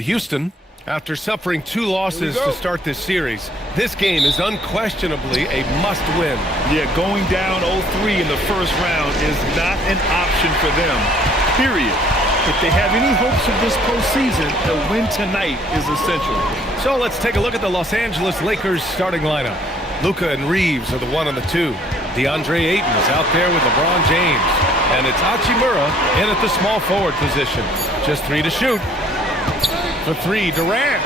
Houston, after suffering 2 losses to start this series, this game is unquestionably a must-win. Yeah, going down 0-3 in the first round is not an option for them, period. If they have any hopes of this postseason, a win tonight is essential. So let's take a look at the Los Angeles Lakers starting lineup. Luka and Reeves are the 1 and the 2. DeAndre Ayton is out there with LeBron James. And it's Hachimura in at the small forward position. Just 3 to shoot. For 3, Durant.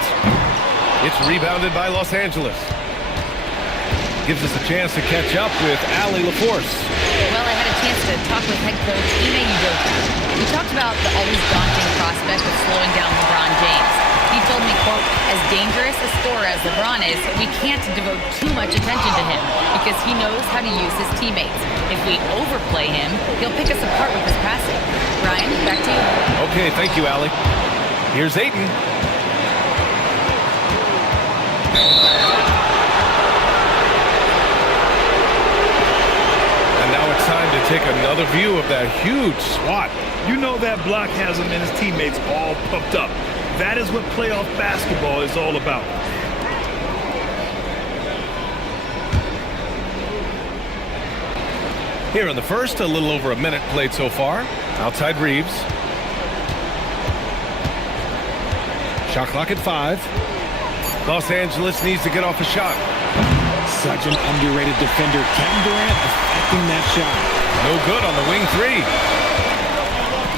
It's rebounded by Los Angeles. Gives us a chance to catch up with Allie LaForce. Well, I had a chance to talk with head coach Ime Udoka. We talked about the always daunting prospect of slowing down LeBron James. He told me, quote, as dangerous a scorer as LeBron is, we can't devote too much attention to him because he knows how to use his teammates. If we overplay him, he'll pick us apart with his passing. Ryan, back to you. Okay, thank you, Allie. Here's Ayton. And now it's time to take another view of that huge swat. You know that block has him and his teammates all pumped up. That is what playoff basketball is all about. Here in the first, a little over a minute played so far. Outside Reeves. Shot clock at 5. Los Angeles needs to get off a shot. Such an underrated defender. Kevin Durant affecting that shot. No good on the wing 3.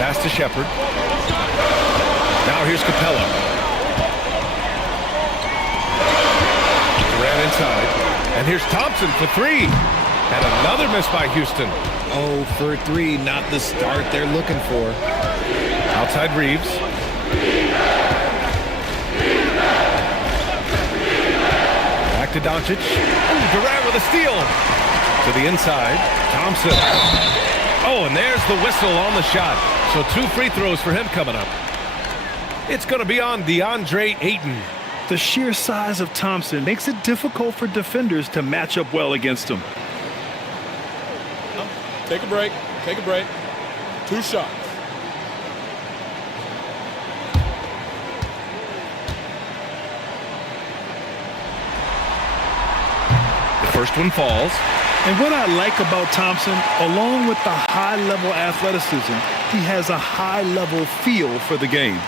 Pass to Shepard. Now here's Capella. Durant inside. And here's Thompson for 3. And another miss by Houston. 0 for 3, not the start they're looking for. Outside Reeves. Back to Doncic. Ooh, Durant with a steal. To the inside. Thompson. Oh, and there's the whistle on the shot. So 2 free throws for him coming up. It's going to be on DeAndre Ayton. The sheer size of Thompson makes it difficult for defenders to match up well against him. Take a break. Take a break. 2 shots. The first one falls. And what I like about Thompson, along with the high-level athleticism, he has a high-level feel for the game.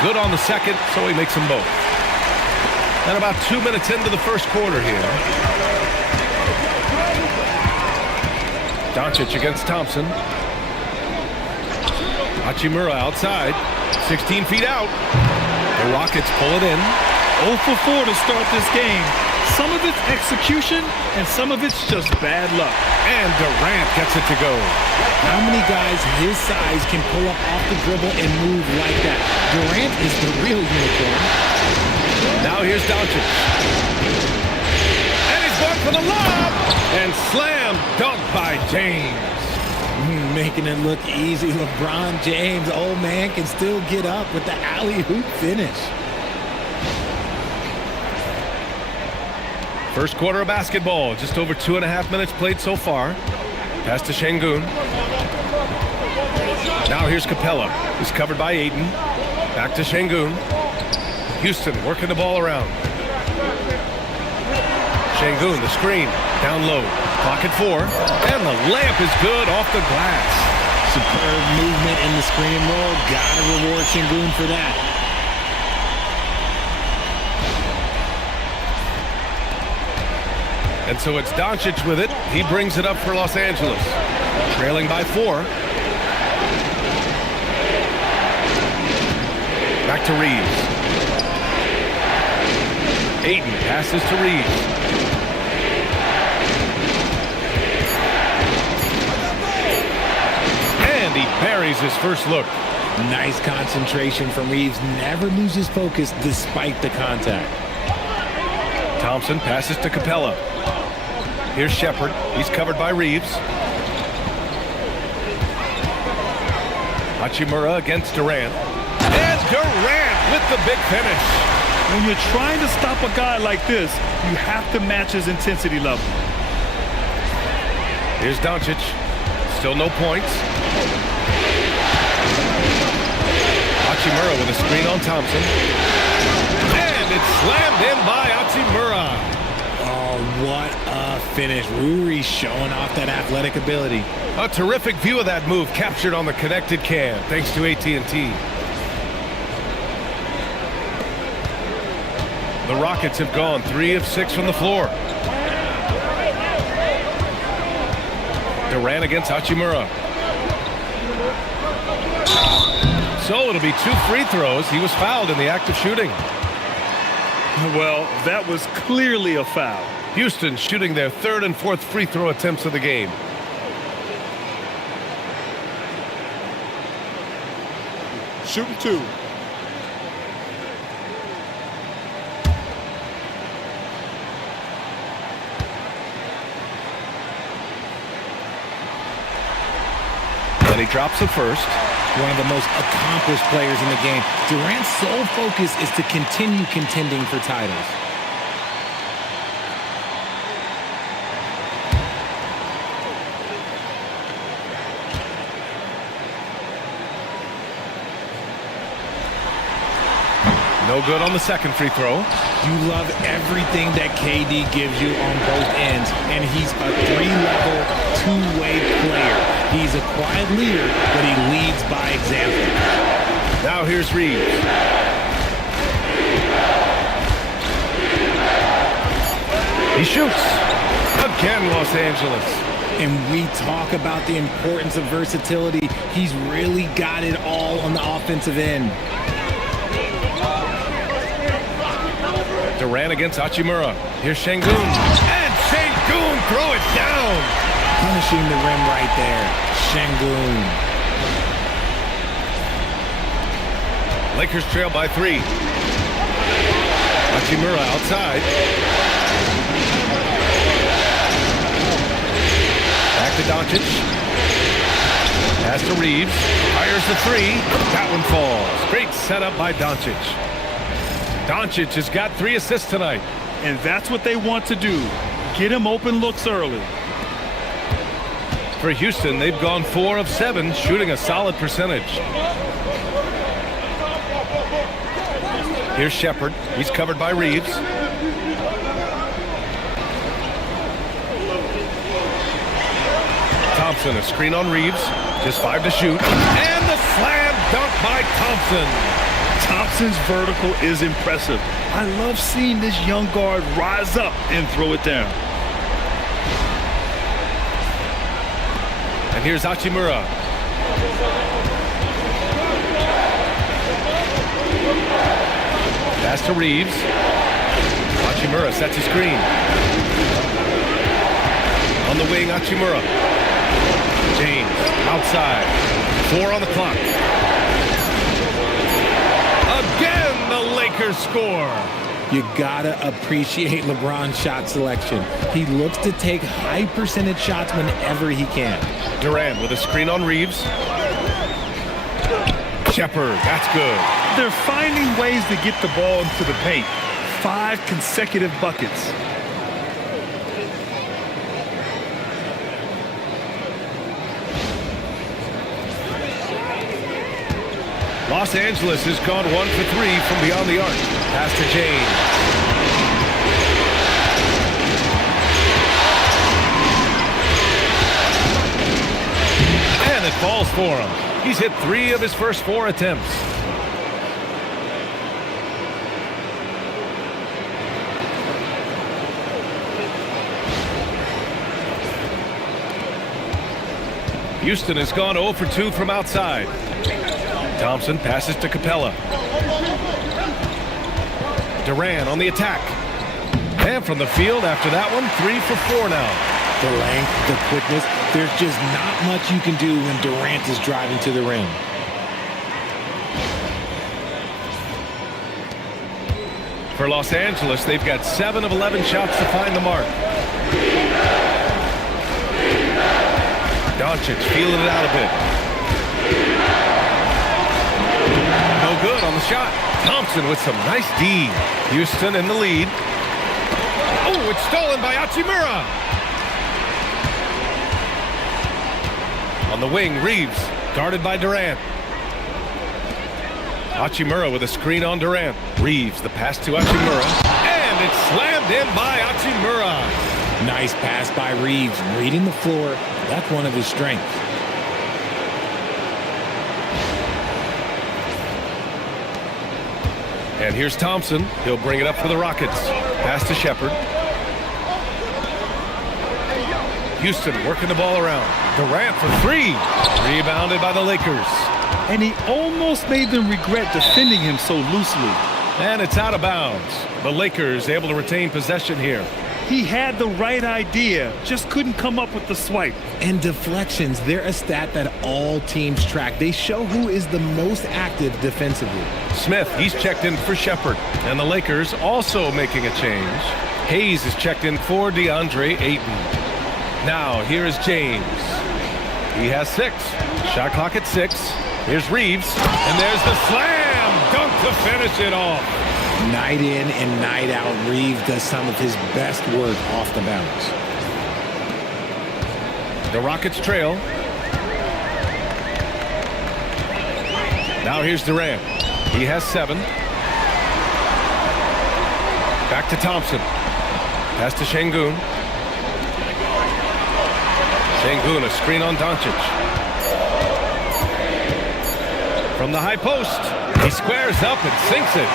Good on the second, so he makes them both. And about 2 minutes into the first quarter here. Doncic against Thompson. Hachimura outside. 16 feet out. The Rockets pull it in. 0 for 4 to start this game. Some of it's execution, and some of it's just bad luck. And Durant gets it to go. How many guys his size can pull up off the dribble and move like that? Durant is the real unicorn. Now here's Doncic. And he's going for the lob. And slam dunk by James. Making it look easy. LeBron James, old man, can still get up with the alley-oop finish. First quarter of basketball. Just over 2.5 minutes played so far. Pass to Şengün. Now here's Capella. He's covered by Ayton. Back to Şengün. Houston working the ball around. Şengün, the screen. Down low. Clock at 4. And the layup is good off the glass. Superb movement in the screen and roll. Gotta reward Şengün for that. And so it's Doncic with it. He brings it up for Los Angeles. Trailing by 4. Back to Reeves. Ayton passes to Reeves. And he buries his first look. Nice concentration from Reeves. Never loses focus despite the contact. Thompson passes to Capella. Here's Shepard. He's covered by Reeves. Hachimura against Durant. And Durant with the big finish. When you're trying to stop a guy like this, you have to match his intensity level. Here's Doncic. Still no points. Hachimura with a screen on Thompson. And it's slammed in by Hachimura. Oh, what a finish. Ruri showing off that athletic ability. A terrific view of that move captured on the connected cam, thanks to AT&T. The Rockets have gone 3 of 6 from the floor. Durant against Hachimura. So it'll be 2 free throws. He was fouled in the act of shooting. Well, that was clearly a foul. Houston shooting their 3rd and 4th free throw attempts of the game. Shooting 2. And he drops the first. One of the most accomplished players in the game. Durant's sole focus is to continue contending for titles. No good on the second free throw. You love everything that KD gives you on both ends, and he's a 3-level, 2-way player. He's a quiet leader, but he leads by example. Now here's Reeves. He shoots. Again, Los Angeles. And we talk about the importance of versatility. He's really got it all on the offensive end. Durant against Hachimura. Here's Şengün. And Şengün throw it down. Punishing the rim right there. Şengün. Lakers trail by 3. Hachimura outside. Back to Doncic. Pass to Reeves. Fires the 3. That one falls. Great setup by Doncic. Doncic has got 3 assists tonight. And that's what they want to do. Get him open looks early. For Houston, they've gone 4 of 7, shooting a solid percentage. Here's Shepherd. He's covered by Reeves. Thompson, a screen on Reeves. Just 5 to shoot. And the slam dunk by Thompson. Thompson's vertical is impressive. I love seeing this young guard rise up and throw it down. And here's Hachimura. Pass to Reeves. Hachimura sets a screen. On the wing, Hachimura. James outside. 4 on the clock. Again, the Lakers score. You gotta appreciate LeBron's shot selection. He looks to take high percentage shots whenever he can. Durant with a screen on Reeves. Shepherd, that's good. They're finding ways to get the ball into the paint. 5 consecutive buckets. Los Angeles has gone 1 for 3 from beyond the arc. Pass to James. And it falls for him. He's hit 3 of his first 4 attempts. Houston has gone 0 for 2 from outside. Thompson passes to Capella. Durant on the attack. And from the field after that one, 3 for 4 now. The length, the quickness, there's just not much you can do when Durant is driving to the rim. For Los Angeles, they've got 7 of 11 shots to find the mark. Doncic feeling it out a bit. No good on the the shot. Thompson with some nice D. Houston in the lead. Oh, it's stolen by Hachimura. On the wing, Reeves, guarded by Durant. Hachimura with a screen on Durant. Reeves, the pass to Hachimura. And it's slammed in by Hachimura. Nice pass by Reeves. Reading the floor. That's one of his strengths. And here's Thompson. He'll bring it up for the Rockets. Pass to Shepherd. Houston working the ball around. Durant for three. Rebounded by the Lakers. And he almost made them regret defending him so loosely. And it's out of bounds. The Lakers able to retain possession here. He had the right idea, just couldn't come up with the swipe. And deflections, they're a stat that all teams track. They show who is the most active defensively. Smith, he's checked in for Shepherd. And the Lakers also making a change. Hayes is checked in for DeAndre Ayton. Now, here is James. He has 6. Shot clock at 6. Here's Reeves. And there's the slam dunk to finish it off. Night in and night out, Reeves does some of his best work off the bounce. The Rockets trail. Now here's Durant. He has 7. Back to Thompson. Pass to Şengün. Şengün, a screen on Doncic. From the high post, he squares up and sinks it.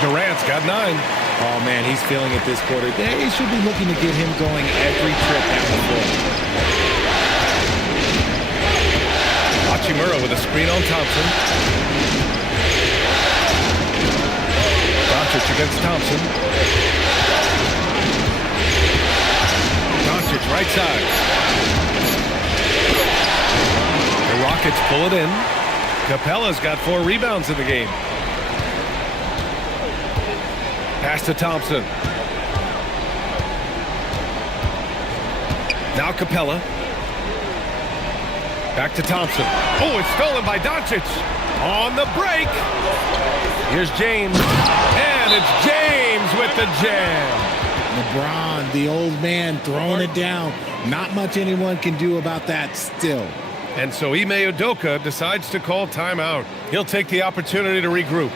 Durant's got 9. Oh, man, he's feeling it this quarter. They should be looking to get him going every trip down the floor. Hachimura with a screen on Thompson. Doncic against Thompson. Doncic right side. The Rockets pull it in. Capella's got 4 rebounds in the game. Pass to Thompson. Now Capella. Back to Thompson. Oh, it's stolen by Doncic. On the break. Here's James. And it's James with the jam. LeBron, the old man, throwing it down. Not much anyone can do about that still. And so Ime Udoka decides to call timeout. He'll take the opportunity to regroup.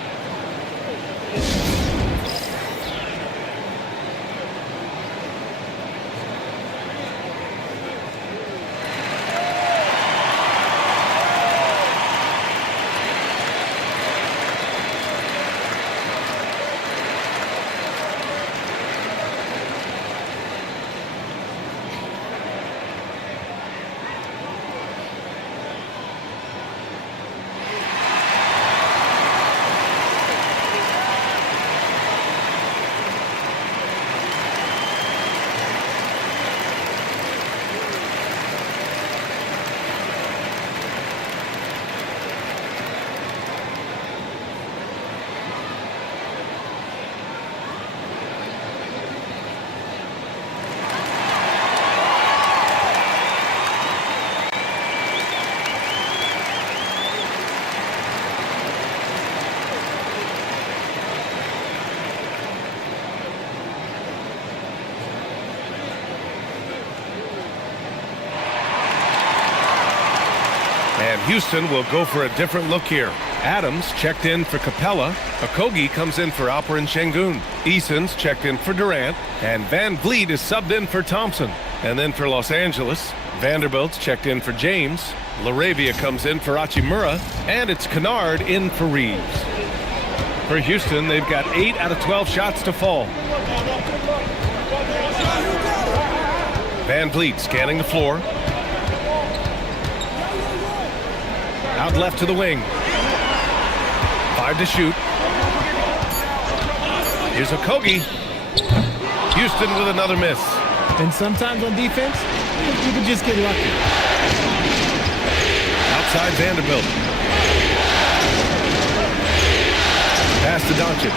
And Houston will go for a different look here. Adams checked in for Capella. Okogie comes in for Alperen Şengün. Eason's checked in for Durant. And Van Vliet is subbed in for Thompson. And then for Los Angeles, Vanderbilt's checked in for James. LaRavia comes in for Hachimura. And it's Kennard in for Reeves. For Houston, they've got 8 out of 12 shots to fall. Van Vliet scanning the floor. Out left to the wing. 5 to shoot. Here's Okogie. Houston with another miss. And sometimes on defense, you can just get lucky. Outside Vanderbilt. Pass to Doncic.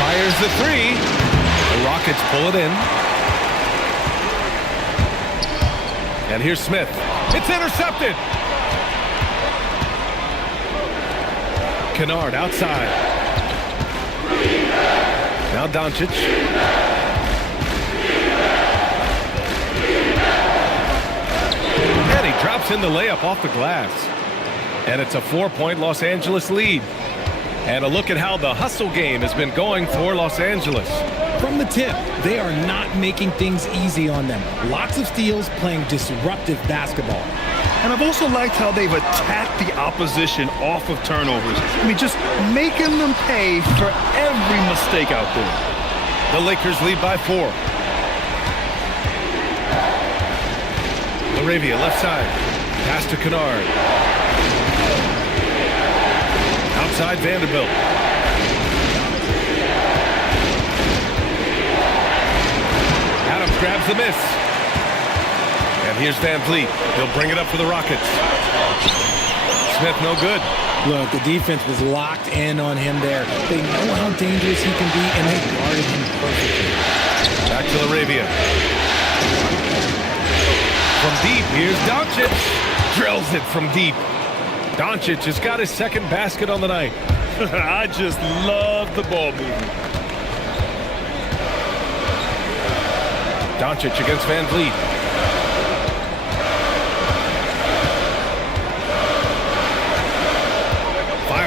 Fires the 3. The Rockets pull it in. And here's Smith. It's intercepted. Kennard outside. Now Doncic. And he drops in the layup off the glass. And it's a 4-point Los Angeles lead. And a look at how the hustle game has been going for Los Angeles. From the tip, they are not making things easy on them. Lots of steals, playing disruptive basketball. And I've also liked how they've attacked the opposition off of turnovers. I mean, just making them pay for every mistake out there. The Lakers lead by 4. Laravia left side. Pass to Kennard. Outside Vanderbilt. Adams grabs the miss. And here's Van Vliet. He'll bring it up for the Rockets. Smith no good. Look, the defense was locked in on him there. They know how dangerous he can be, and they guarded him perfectly. Back to Laravia. From deep, here's Doncic. Drills it from deep. Doncic has got his second basket on the night. I just love the ball movement. Doncic against Van Vliet.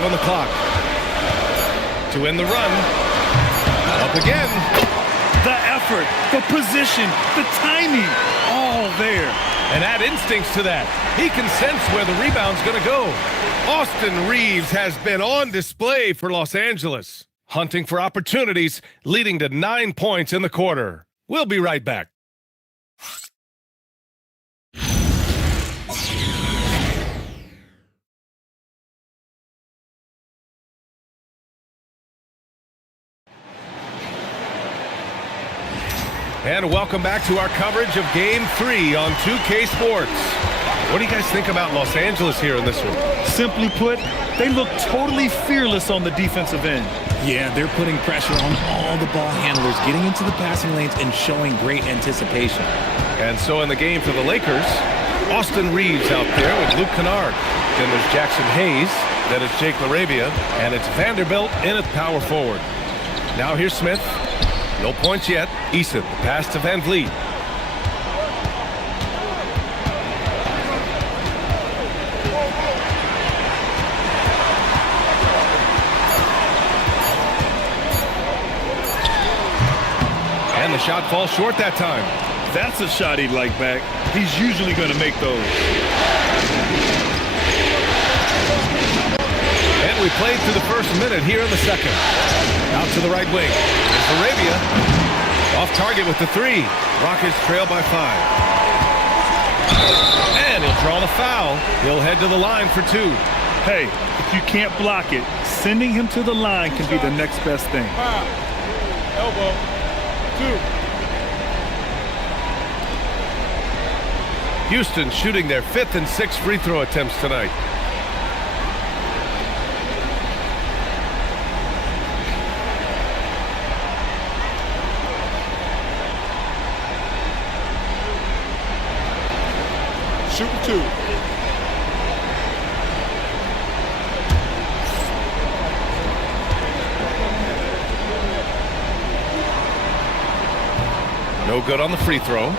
On the clock to end the run. Up again. The effort, the position, the timing, all there. And add instincts to that. He can sense where the rebound's going to go. Austin Reeves has been on display for Los Angeles, hunting for opportunities, leading to 9 points in the quarter. We'll be right back. And welcome back to our coverage of Game 3 on 2K Sports. What do you guys think about Los Angeles here in this one? Simply put, they look totally fearless on the defensive end. Yeah, they're putting pressure on all the ball handlers, getting into the passing lanes and showing great anticipation. And so in the game for the Lakers, Austin Reeves out there with Luke Kennard. Then there's Jackson Hayes. Then it's Jake Laravia. And it's Vanderbilt in at power forward. Now here's Smith. No points yet. Eason, pass to Van Vliet. And the shot falls short that time. That's a shot he'd like back. He's usually going to make those. And we played through the first minute here in the second. Out to the right wing. It's Arabia. Off target with the 3. Rockets trail by 5. And he'll draw the foul. He'll head to the line for 2. Hey, if you can't block it, sending him to the line can be the next best thing. 5. Elbow. 2. Houston shooting their 5th and 6th free throw attempts tonight. Shooting 2. No good on the free throw.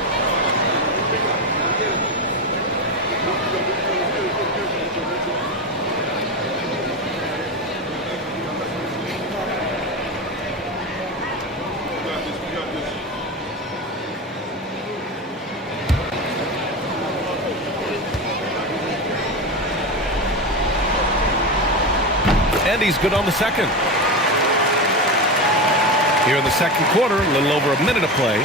And he's good on the second. Here in the second quarter, a little over a minute of play.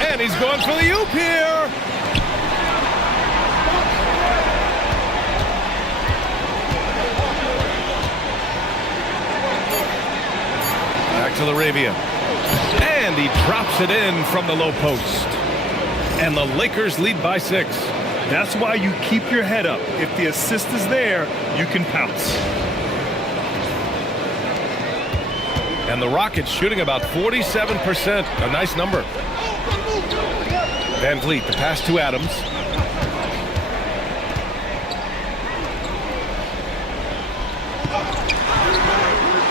And he's going for the oop here. Back to Laravia. And he drops it in from the low post. And the Lakers lead by 6. That's why you keep your head up. If the assist is there, you can pounce. And the Rockets shooting about 47%. A nice number. Van Vliet, the pass to Adams.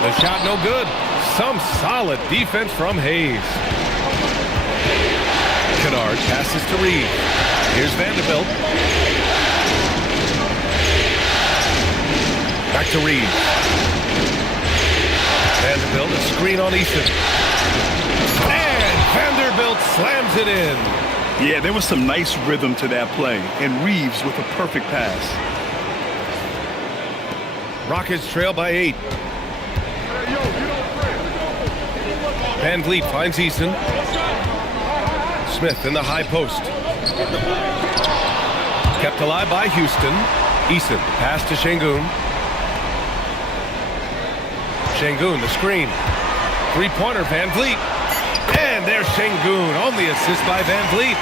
The shot no good. Some solid defense from Hayes. Kennard passes to Reeves. Here's Vanderbilt. Back to Reeves. Vanderbilt, a screen on Easton. And Vanderbilt slams it in. Yeah, there was some nice rhythm to that play, and Reeves with a perfect pass. Rockets trail by 8. Van Vliet finds Easton. Smith in the high post. Kept alive by Houston. Easton, pass to Şengün. Şengün, the screen. Three-pointer, Van Vliet. And there's Şengün on the assist by Van Vliet.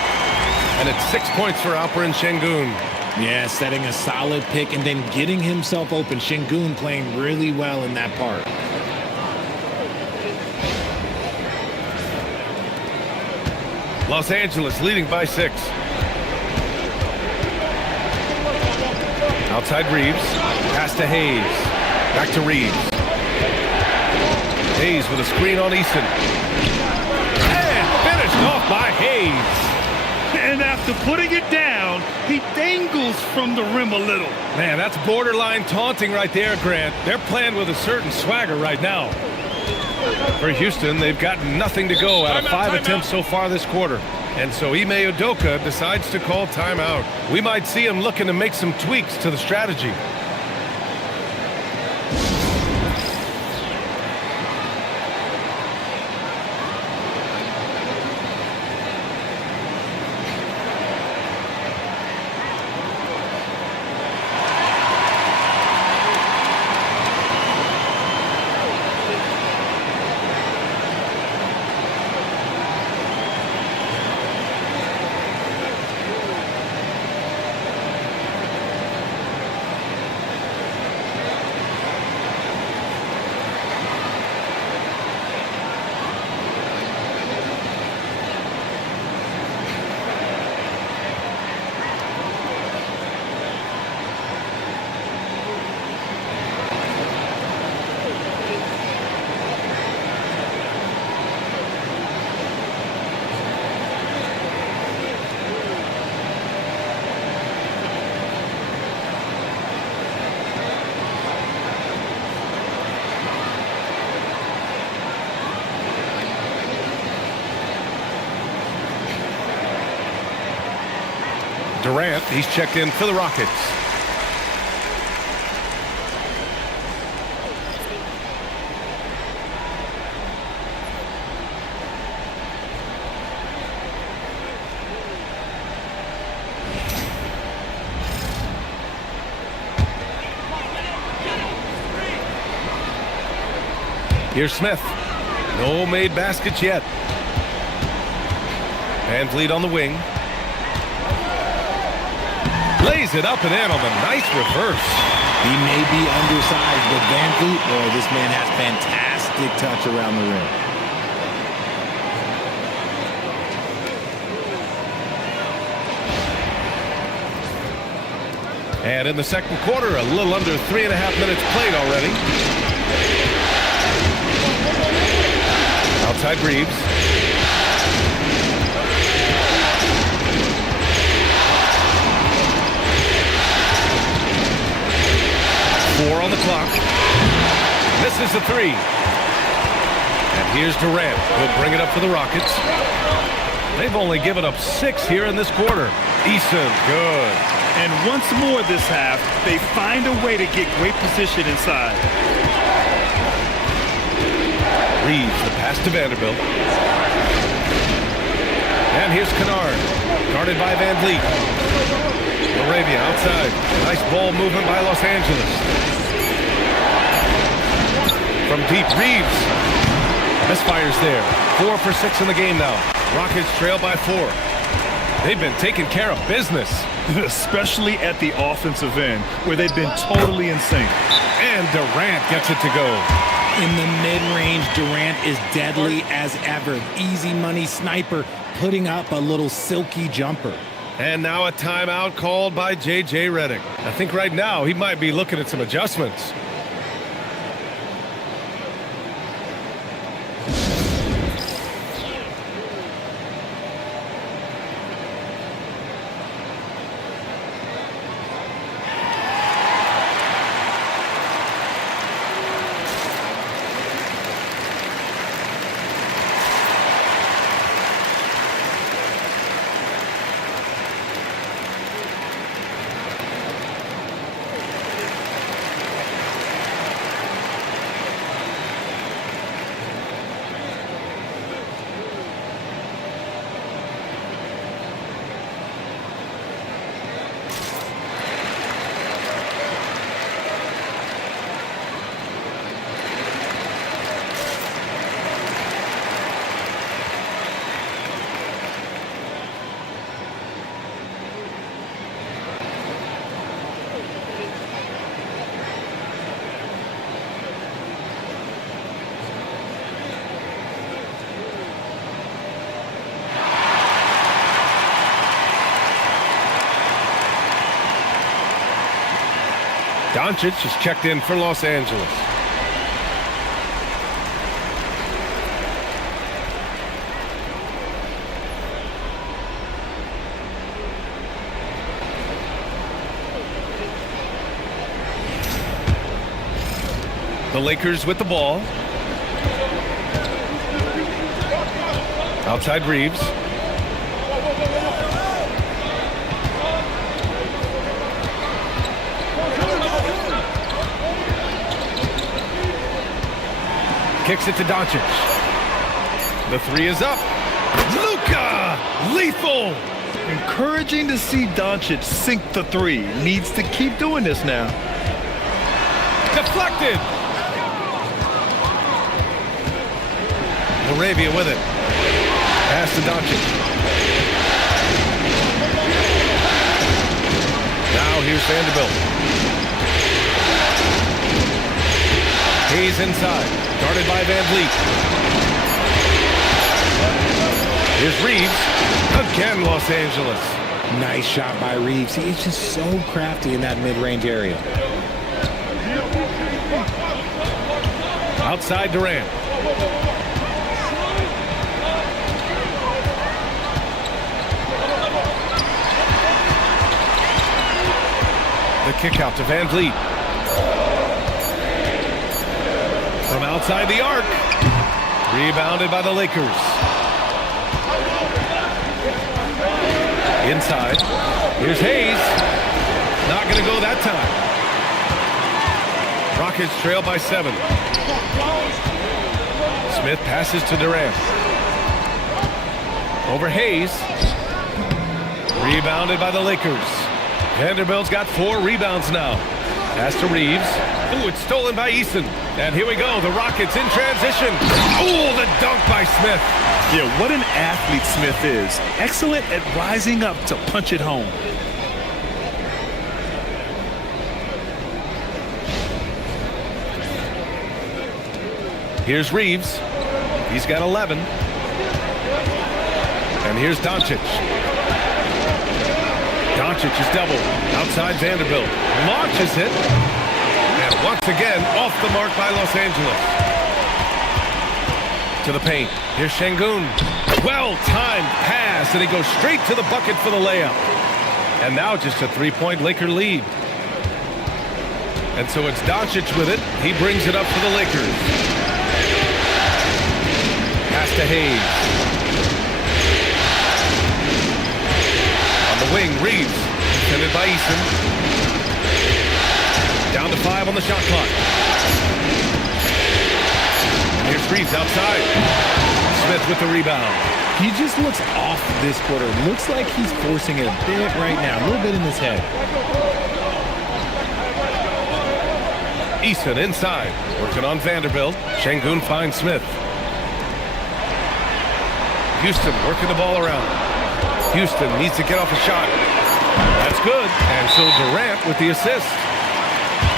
And it's 6 points for Alperen Şengün. Yeah, setting a solid pick and then getting himself open. Şengün playing really well in that part. Los Angeles leading by 6. Outside Reeves. Pass to Hayes. Back to Reeves. Hayes with a screen on Easton. And finished off by Hayes. And after putting it down, he dangles from the rim a little. Man, that's borderline taunting right there, Grant. They're playing with a certain swagger right now. For Houston, they've got nothing to go out of 5 attempts so far this quarter. And so Ime Udoka decides to call timeout. We might see him looking to make some tweaks to the strategy. Durant, he's checked in for the Rockets. Here's Smith. No made baskets yet. Van Vliet on the wing. Lays it up and in on the nice reverse. He may be undersized, but Van Vliet, boy, this man has fantastic touch around the rim. And in the second quarter, a little under 3.5 minutes played already. Outside Reeves. Four on the clock. Misses the three. And here's Durant. He'll bring it up for the Rockets. They've only given up 6 here in this quarter. Easton, good. And once more this half, they find a way to get great position inside. Reeves, the pass to Vanderbilt. And here's Kennard, guarded by Van Vliet. Arabia outside. Nice ball movement by Los Angeles. From deep, Reeves. Misfires there. 4 for 6 in the game now. Rockets trail by 4. They've been taking care of business. Especially at the offensive end, where they've been totally in sync. And Durant gets it to go. In the mid-range, Durant is deadly as ever. Easy money sniper, putting up a little silky jumper. And now a timeout called by J.J. Redick. I think right now he might be looking at some adjustments. Doncic is checked in for Los Angeles. The Lakers with the ball. Outside Reeves. Kicks it to Doncic. The three is up. Luka! Lethal! Encouraging to see Doncic sink the three. Needs to keep doing this now. Deflected! Arabia with it. Pass to Doncic. Now here's Vanderbilt. Hayes inside. Guarded by Van Vliet. Here's Reeves. Again, Los Angeles. Nice shot by Reeves. He is just so crafty in that mid-range area. Outside Durant. The kick out to Van Vliet. From outside the arc. Rebounded by the Lakers. Inside. Here's Hayes. Not going to go that time. Rockets trail by 7. Smith passes to Durant. Over Hayes. Rebounded by the Lakers. Vanderbilt's got 4 rebounds now. Pass to Reeves. Ooh, it's stolen by Eason. And here we go. The Rockets in transition. Ooh, the dunk by Smith. Yeah, what an athlete Smith is. Excellent at rising up to punch it home. Here's Reeves. He's got 11. And here's Doncic. Doncic is double. Outside Vanderbilt. Launches it. And once again, off the mark by Los Angeles. To the paint. Here's Şengün. Well-timed pass, and he goes straight to the bucket for the layup. And now just a 3-point Laker lead. And so it's Doncic with it. He brings it up for the Lakers. Pass to Hayes. On the wing, Reeves. Defended by Eason. Down to 5 on the shot clock. And here's Reeves outside. Smith with the rebound. He just looks off this quarter. Looks like he's forcing it a bit right now. A little bit in his head. Eason inside. Working on Vanderbilt. Şengün finds Smith. Houston working the ball around. Houston needs to get off a shot. That's good. And so Durant with the assist.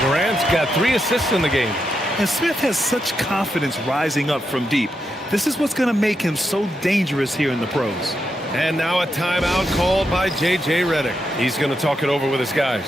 Durant's got 3 assists in the game. And Smith has such confidence rising up from deep. This is what's going to make him so dangerous here in the pros. And now a timeout called by J.J. Redick. He's going to talk it over with his guys.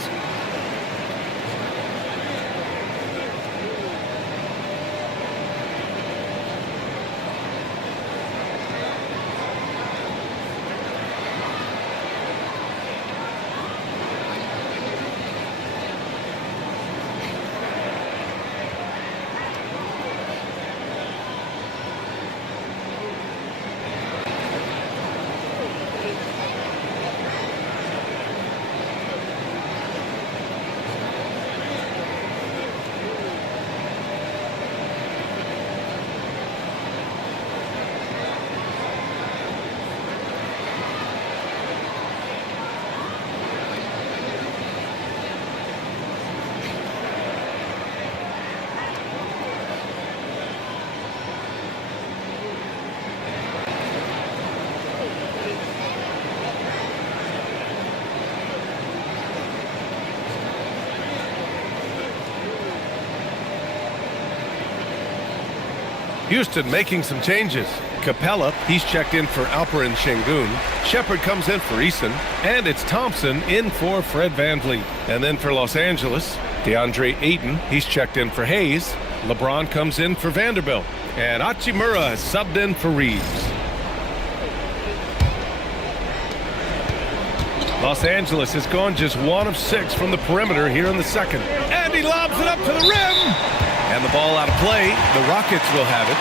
Houston making some changes. Capella, he's checked in for Alperen Şengün. Shepard comes in for Eason. And it's Thompson in for Fred VanVleet. And then for Los Angeles, DeAndre Ayton, he's checked in for Hayes. LeBron comes in for Vanderbilt. And Hachimura has subbed in for Reeves. Los Angeles has gone just 1 of 6 from the perimeter here in the second. And he lobs it up to the rim. And the ball out of play. The Rockets will have it.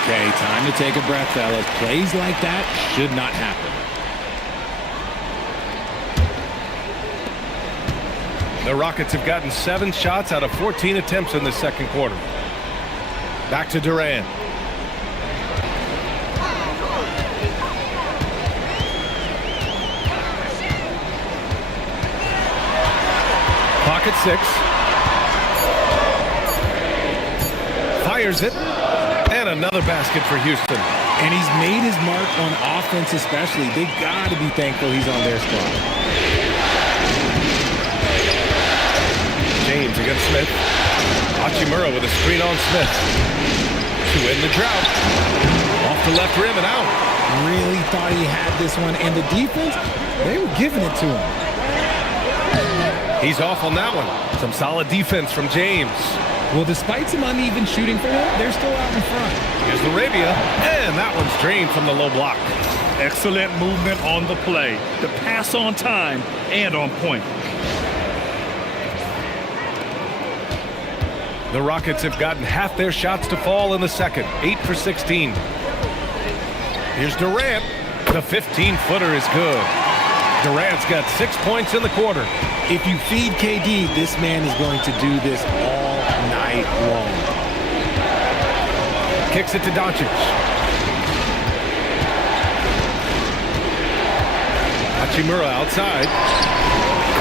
Okay, time to take a breath, fellas. Plays like that should not happen. The Rockets have gotten 7 shots out of 14 attempts in the second quarter. Back to Durant. Clock at 6. Fires it. And another basket for Houston. And he's made his mark on offense especially. They got to be thankful he's on their squad. James against Smith. Hachimura with a screen on Smith. To end the drought. Off the left rim and out. Really thought he had this one. And the defense, they were giving it to him. He's off on that one. Some solid defense from James. Well, despite some uneven shooting for him, they're still out in front. Here's Arabia. And that one's drained from the low block. Excellent movement on the play. The pass on time and on point. The Rockets have gotten half their shots to fall in the second. 8 for 16. Here's Durant. The 15-footer is good. Durant's got 6 points in the quarter. If you feed KD, this man is going to do this all night long. Kicks it to Doncic. Hachimura outside.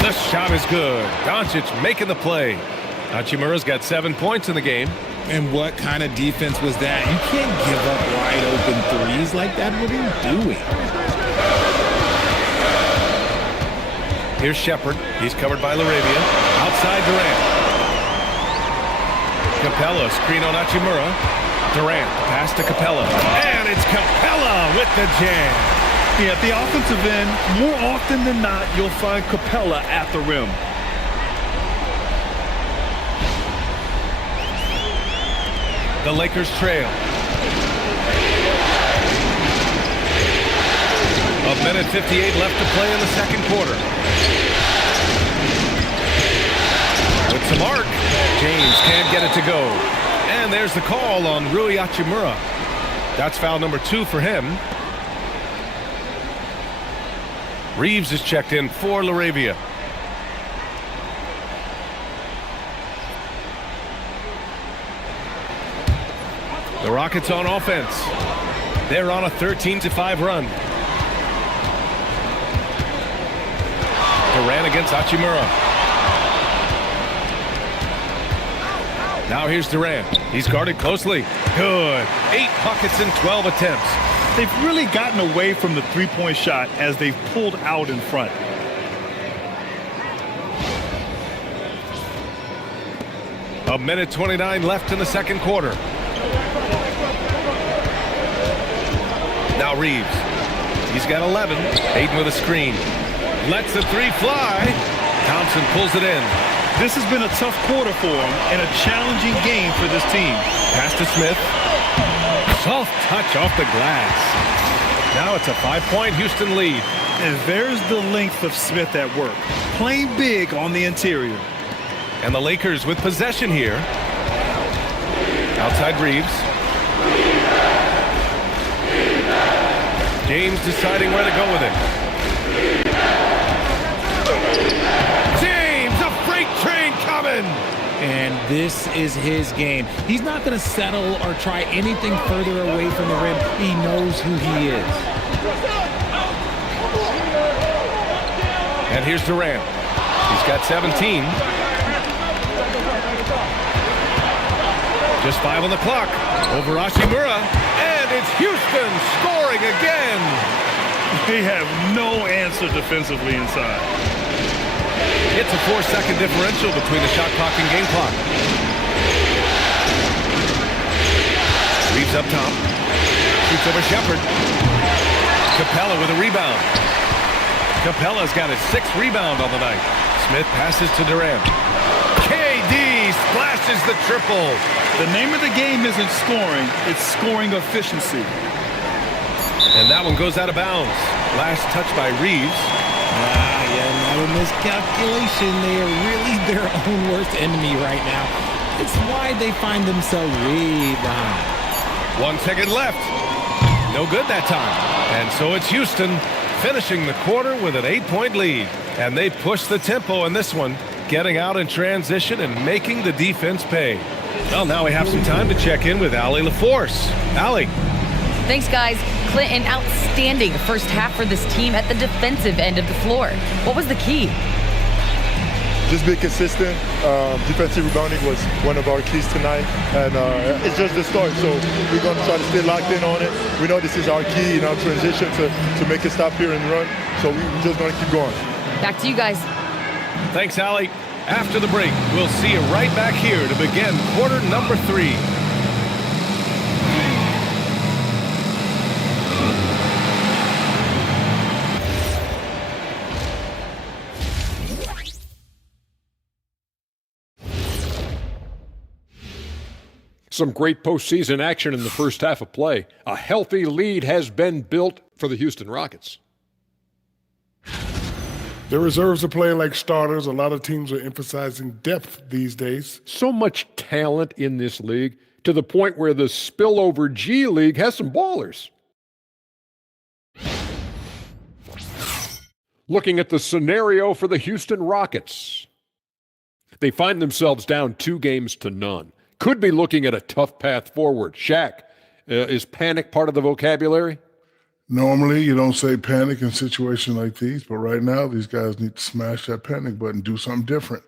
The shot is good. Doncic making the play. Hachimura's got 7 points in the game. And what kind of defense was that? You can't give up wide open threes like that. What are you doing? Here's Shepard. He's covered by Laravia. Outside Durant. Capella screen on Hachimura. Durant pass to Capella. And it's Capella with the jam. Yeah, at the offensive end, more often than not, you'll find Capella at the rim. The Lakers trail. A minute 58 left to play in the second quarter. With some arc, James can't get it to go. And there's the call on Rui Hachimura. That's foul number 2 for him. Reeves is checked in for Laravia. The Rockets on offense. They're on a 13-5 run. Durant against Hachimura. Now here's Durant. He's guarded closely. Good. 8 buckets in 12 attempts. They've really gotten away from the three-point shot as they've pulled out in front. A minute 29 left in the second quarter. Now Reeves. He's got 11. Ayton with a screen. Lets the 3 fly. Thompson pulls it in. This has been a tough quarter for him and a challenging game for this team. Pass to Smith. Soft touch off the glass. Now it's a 5-point Houston lead. And there's the length of Smith at work. Playing big on the interior. And the Lakers with possession here. Outside Reeves. James deciding where to go with it. James, a freight train coming! And this is his game. He's not going to settle or try anything further away from the rim. He knows who he is. And here's Durant. He's got 17. Just 5 on the clock. Over Hachimura. And it's Houston scoring again. They have no answer defensively inside. It's a 4-second differential between the shot clock and game clock. Reeves up top. Shoots over Shepard. Capella with a rebound. Capella's got his 6th rebound on the night. Smith passes to Durant. he splashes the triple. The name of the game isn't scoring, it's scoring efficiency. And that one goes out of bounds. Last touch by Reeves. Another miscalculation. They are really their own worst enemy right now. It's why they find themselves way behind. 1 second left. No good that time. And so it's Houston finishing the quarter with an 8-point lead. And they push the tempo in this one, getting out in transition and making the defense pay. Well, now we have some time to check in with Allie LaForce. Allie. Thanks, guys. Clint, an outstanding first half for this team at the defensive end of the floor. What was the key? Just be consistent. Defensive rebounding was one of our keys tonight, and it's just the start. So we're going to try to stay locked in on it. We know this is our key in our transition to make a stop here and run. So we're just going to keep going. Back to you guys. Thanks, Allie. After the break, we'll see you right back here to begin quarter number 3. Some great postseason action in the first half of play. A healthy lead has been built for the Houston Rockets. The reserves are playing like starters. A lot of teams are emphasizing depth these days. So much talent in this league to the point where the spillover G League has some ballers. Looking at the scenario for the Houston Rockets. They find themselves down 2-0. Could be looking at a tough path forward. Shaq, is panic part of the vocabulary? Normally, you don't say panic in situations like these, but right now, these guys need to smash that panic button, do something different.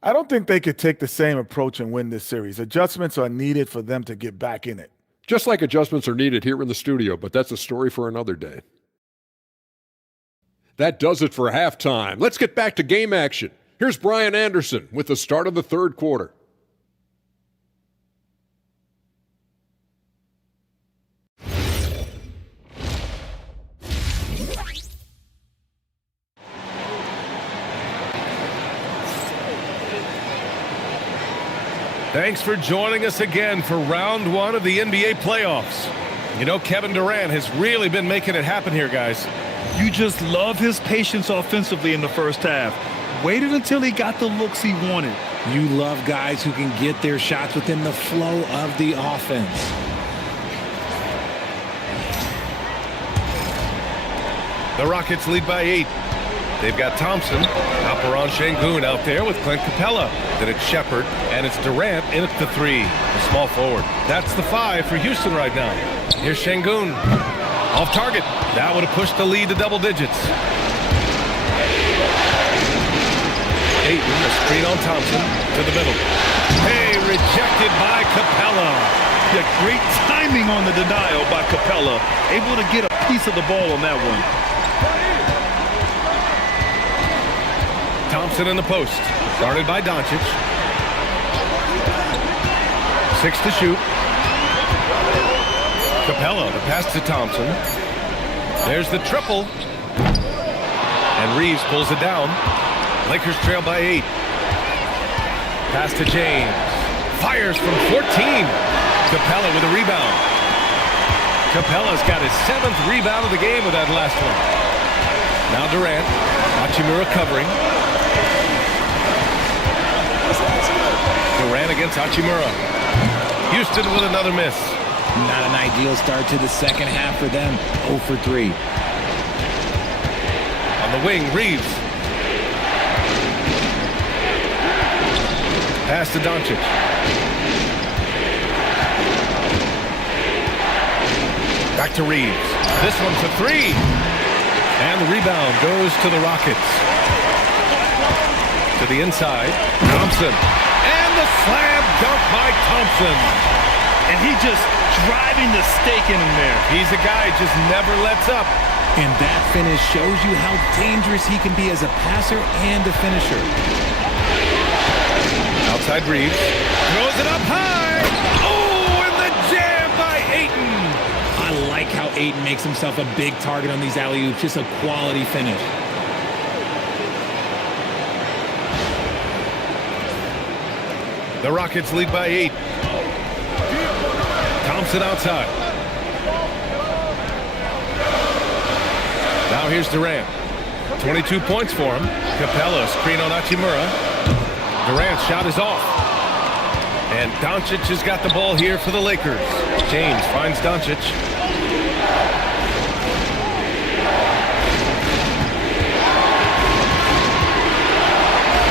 I don't think they could take the same approach and win this series. Adjustments are needed for them to get back in it. Just like adjustments are needed here in the studio, but that's a story for another day. That does it for halftime. Let's get back to game action. Here's Brian Anderson with the start of the third quarter. Thanks for joining us again for round 1 of the NBA playoffs. You know, Kevin Durant has really been making it happen here, guys. You just love his patience offensively in the first half. Waited until he got the looks he wanted. You love guys who can get their shots within the flow of the offense. The Rockets lead by 8. They've got Thompson, Alperon Şengün out there with Clint Capella. Then it's Shepard, and it's Durant in at the 3, the small forward. That's the 5 for Houston right now. Here's Şengün, off target. That would have pushed the lead to double digits. Ayton, a screen on Thompson to the middle. Hey, rejected by Capella. Yeah, great timing on the denial by Capella. Able to get a piece of the ball on that one. Thompson in the post, guarded by Doncic. 6 to shoot. Capella, the pass to Thompson. There's the triple. And Reeves pulls it down. Lakers trail by 8. Pass to James. Fires from 14. Capella with a rebound. Capella's got his 7th rebound of the game with that last one. Now Durant. Hachimura covering. Durant against Hachimura. Houston with another miss. Not an ideal start to the second half for them. 0 for 3. On the wing, Reeves. Pass to Doncic. Back to Reeves. This one's a 3. And the rebound goes to the Rockets. To the inside, Thompson. And the slam dunk by Thompson. And he just driving the stake in him there. He's a guy who just never lets up. And that finish shows you how dangerous he can be as a passer and a finisher. Outside Reeves. Throws it up high. Oh, and the jam by Ayton. I like how Ayton makes himself a big target on these alley-oops. Just a quality finish. The Rockets lead by 8. Thompson outside. Now here's Durant. 22 points for him. Capella, screen on Hachimura. Durant's shot is off. And Doncic has got the ball here for the Lakers. James finds Doncic.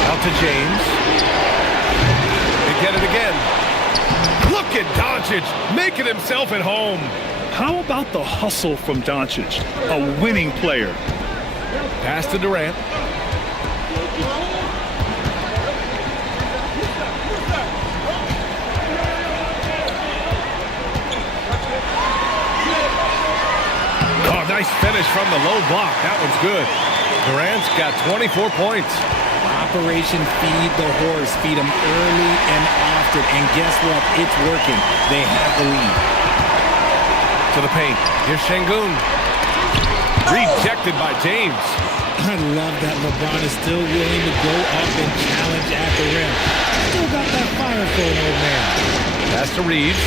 Out to James. They get it again. Look at Doncic making himself at home. How about the hustle from Doncic, a winning player? Pass to Durant. Oh, nice finish from the low block. That one's good. Durant's got 24 points. Operation Feed the Horse. Feed them early and often. And guess what? It's working. They have the lead. To the paint. Here's Şengün. Rejected by James. I love that LeBron is still willing to go up and challenge at the rim. Still got that fire for an old man. Pass to Reeves.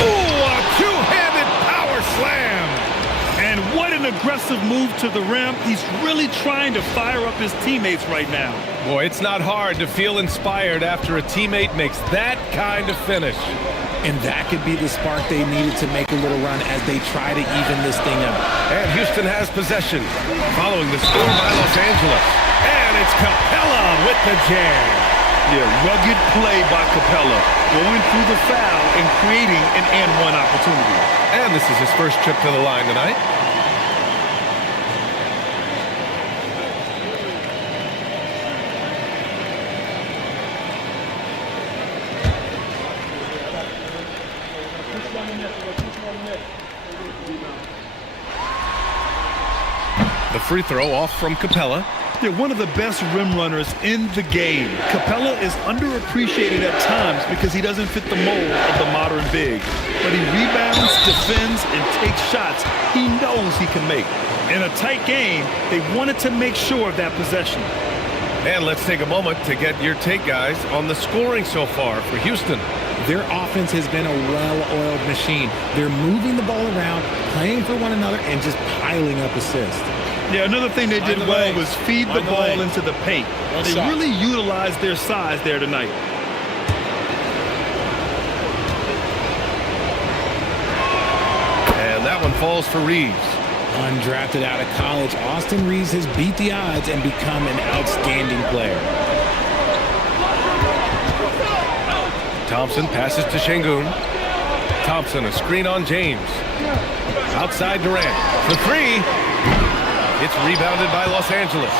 Oh, a two-handed power slam. And what an aggressive move to the rim. He's really trying to fire up his teammates right now. Boy, it's not hard to feel inspired after a teammate makes that kind of finish. And that could be the spark they needed to make a little run as they try to even this thing up. And Houston has possession following the score by Los Angeles. And it's Capella with the jam. Yeah, rugged play by Capella, going through the foul and creating an and-one opportunity. And this is his first trip to the line tonight. The free throw off from Capella. They're one of the best rim runners in the game. Capella is underappreciated at times because he doesn't fit the mold of the modern big. But he rebounds, defends, and takes shots he knows he can make. In a tight game, they wanted to make sure of that possession. And let's take a moment to get your take, guys, on the scoring so far for Houston. Their offense has been a well-oiled machine. They're moving the ball around, playing for one another, and just piling up assists. Yeah, another thing they did well was feed the ball into the paint. They really utilized their size there tonight. And that one falls for Reeves. Undrafted out of college, Austin Reeves has beat the odds and become an outstanding player. Thompson passes to Şengün. Thompson, a screen on James. Outside Durant for three. It's rebounded by Los Angeles.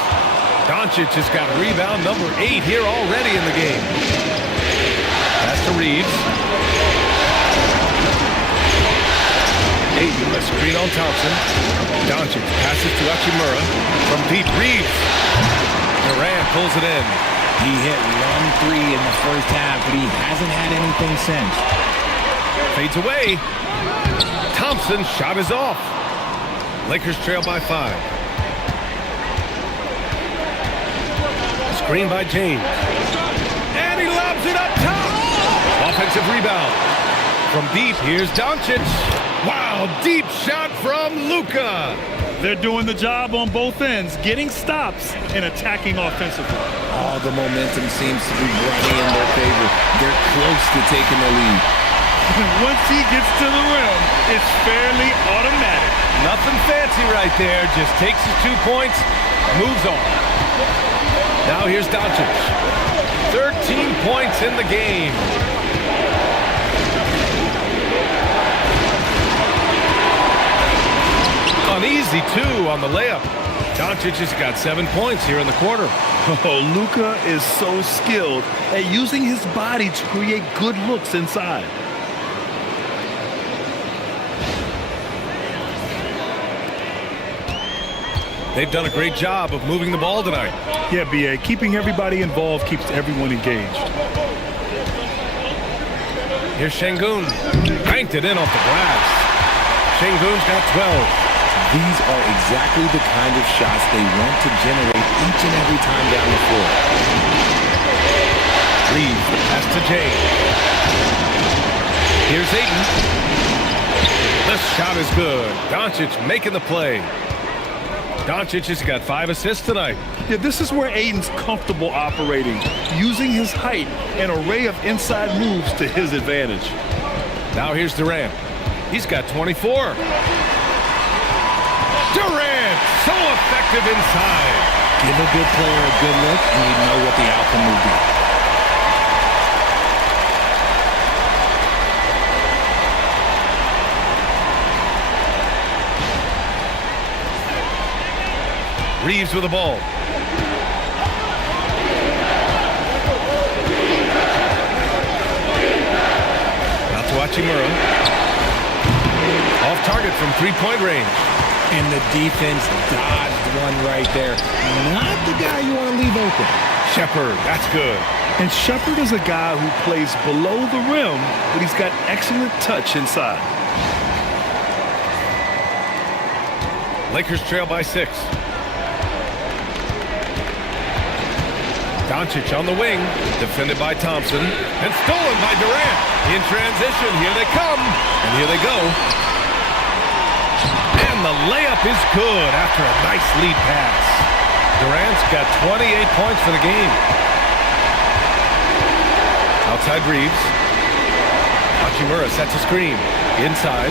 Doncic has got rebound number 8 here already in the game. Pass to Reeves. Ayton, a screen on Thompson. Doncic passes to Hachimura. From deep, Reeves. Durant pulls it in. He hit 1 3 in the first half, but he hasn't had anything since. Fades away. Thompson's shot is off. Lakers trail by 5. Screen by James. And he lobs it up top. Offensive rebound. From deep, here's Doncic. Wow, deep shot from Luka. They're doing the job on both ends, getting stops and attacking offensively. All the momentum seems to be running in their favor. They're close to taking the lead. Once he gets to the rim, it's fairly automatic. Nothing fancy right there. Just takes his 2 points, moves on. Now here's Doncic. 13 points in the game. Uneasy, too, on the layup. Doncic has got 7 points here in the quarter. Oh, Luka is so skilled at using his body to create good looks inside. They've done a great job of moving the ball tonight. Yeah, B.A., keeping everybody involved keeps everyone engaged. Here's Şengün. Banked it in off the glass. Şengün's got 12. These are exactly the kind of shots they want to generate each and every time down the floor. Reeves, the pass to James. Here's Ayton. The shot is good. Doncic making the play. Doncic has got 5 assists tonight. Yeah, this is where Ayton's comfortable operating, using his height and array of inside moves to his advantage. Now here's Durant. He's got 24. Durant, so effective inside. Give a good player a good look, and you know what the outcome will be. Reeves with the ball. Out to Hachimura. Off target from three-point range. And the defense dodged one right there. Not the guy you want to leave open. Shepherd, that's good. And Shepherd is a guy who plays below the rim, but he's got excellent touch inside. Lakers trail by 6. Doncic on the wing, defended by Thompson, and stolen by Durant. In transition, here they come, and here they go. And the layup is good after a nice lead pass. Durant's got 28 points for the game. Outside Reeves. Hachimura sets a screen. Inside.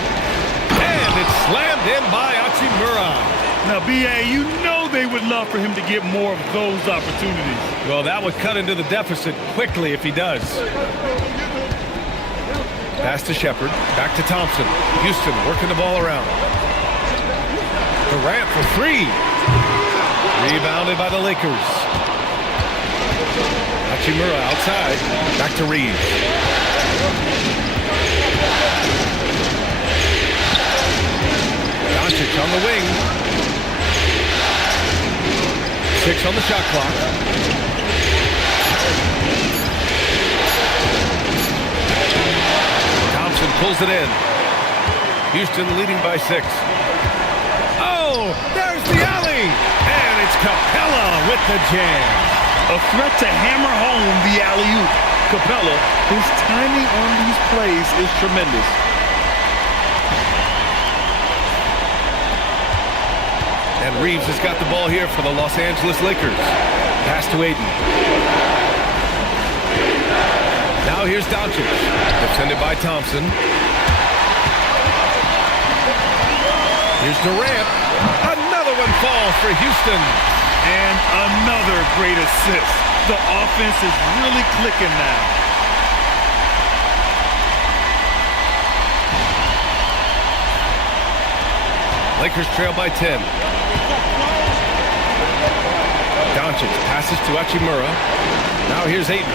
And it's slammed in by Hachimura. Now, B.A., you know they would love for him to get more of those opportunities. Well, that would cut into the deficit quickly if he does. Pass to Shepherd. Back to Thompson. Houston working the ball around. Durant for 3. Rebounded by the Lakers. Hachimura outside. Back to Reeves. Doncic on the wing. 6 on the shot clock. Thompson pulls it in. Houston leading by 6. Oh, there's the alley. And it's Capella with the jam. A threat to hammer home the alley-oop. Capella, his timing on these plays is tremendous. And Reeves has got the ball here for the Los Angeles Lakers. Pass to Ayton. Now here's Doncic. Defended by Thompson. Here's Durant. Another one falls for Houston. And another great assist. The offense is really clicking now. Lakers trail by 10. Doncic passes to Hachimura. Now here's Ayton.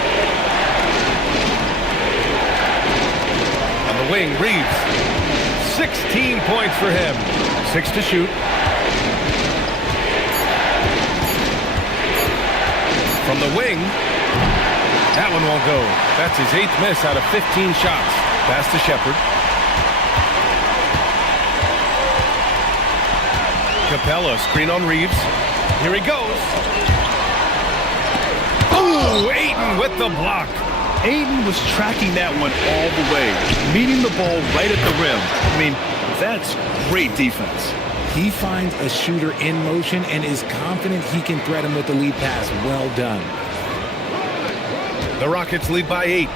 On the wing, Reeves. 16 points for him. 6 to shoot. From the wing. That one won't go. That's his 8th miss out of 15 shots. Pass to Shepherd. Capella, screen on Reeves. Here he goes. Oh, Ayton with the block. Ayton was tracking that one all the way, meeting the ball right at the rim. I mean, that's great defense. He finds a shooter in motion and is confident he can threat him with the lead pass. Well done. The Rockets lead by 8.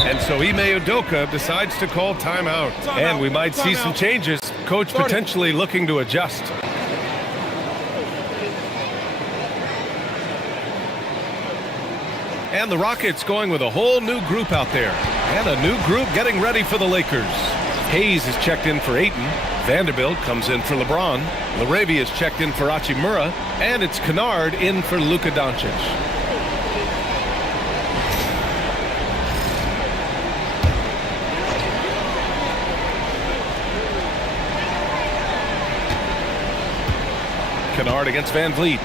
And so Ime Udoka decides to call timeout. And we might see some changes. Coach potentially looking to adjust. And the Rockets going with a whole new group out there. And a new group getting ready for the Lakers. Hayes is checked in for Ayton. Vanderbilt comes in for LeBron. LaRavia is checked in for Hachimura. And it's Kennard in for Luka Doncic. Kennard against Van Vliet.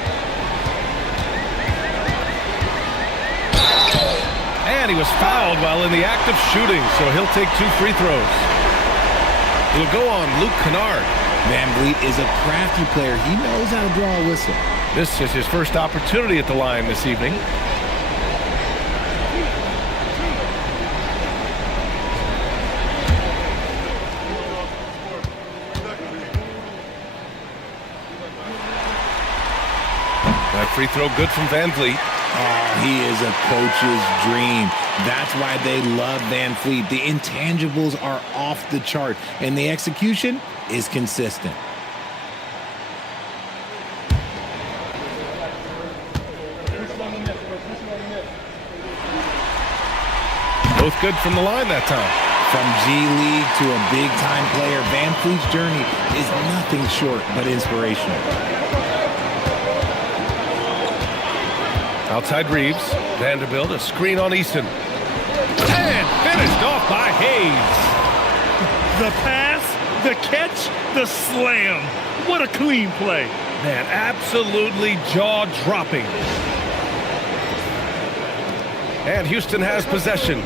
And he was fouled while in the act of shooting, so he'll take 2 free throws. It'll go on Luke Kennard. Van Vliet is a crafty player. He knows how to draw a whistle. This is his first opportunity at the line this evening. That free throw good from Van Vliet. Oh, he is a coach's dream. That's why they love Van Vliet. The intangibles are off the chart, and the execution is consistent. Both good from the line that time. From G League to a big-time player, Van Vliet's journey is nothing short but inspirational. Outside Reeves. Vanderbilt, a screen on Easton. And finished off by Hayes. The pass, the catch, the slam. What a clean play. Man, absolutely jaw-dropping. And Houston has possession.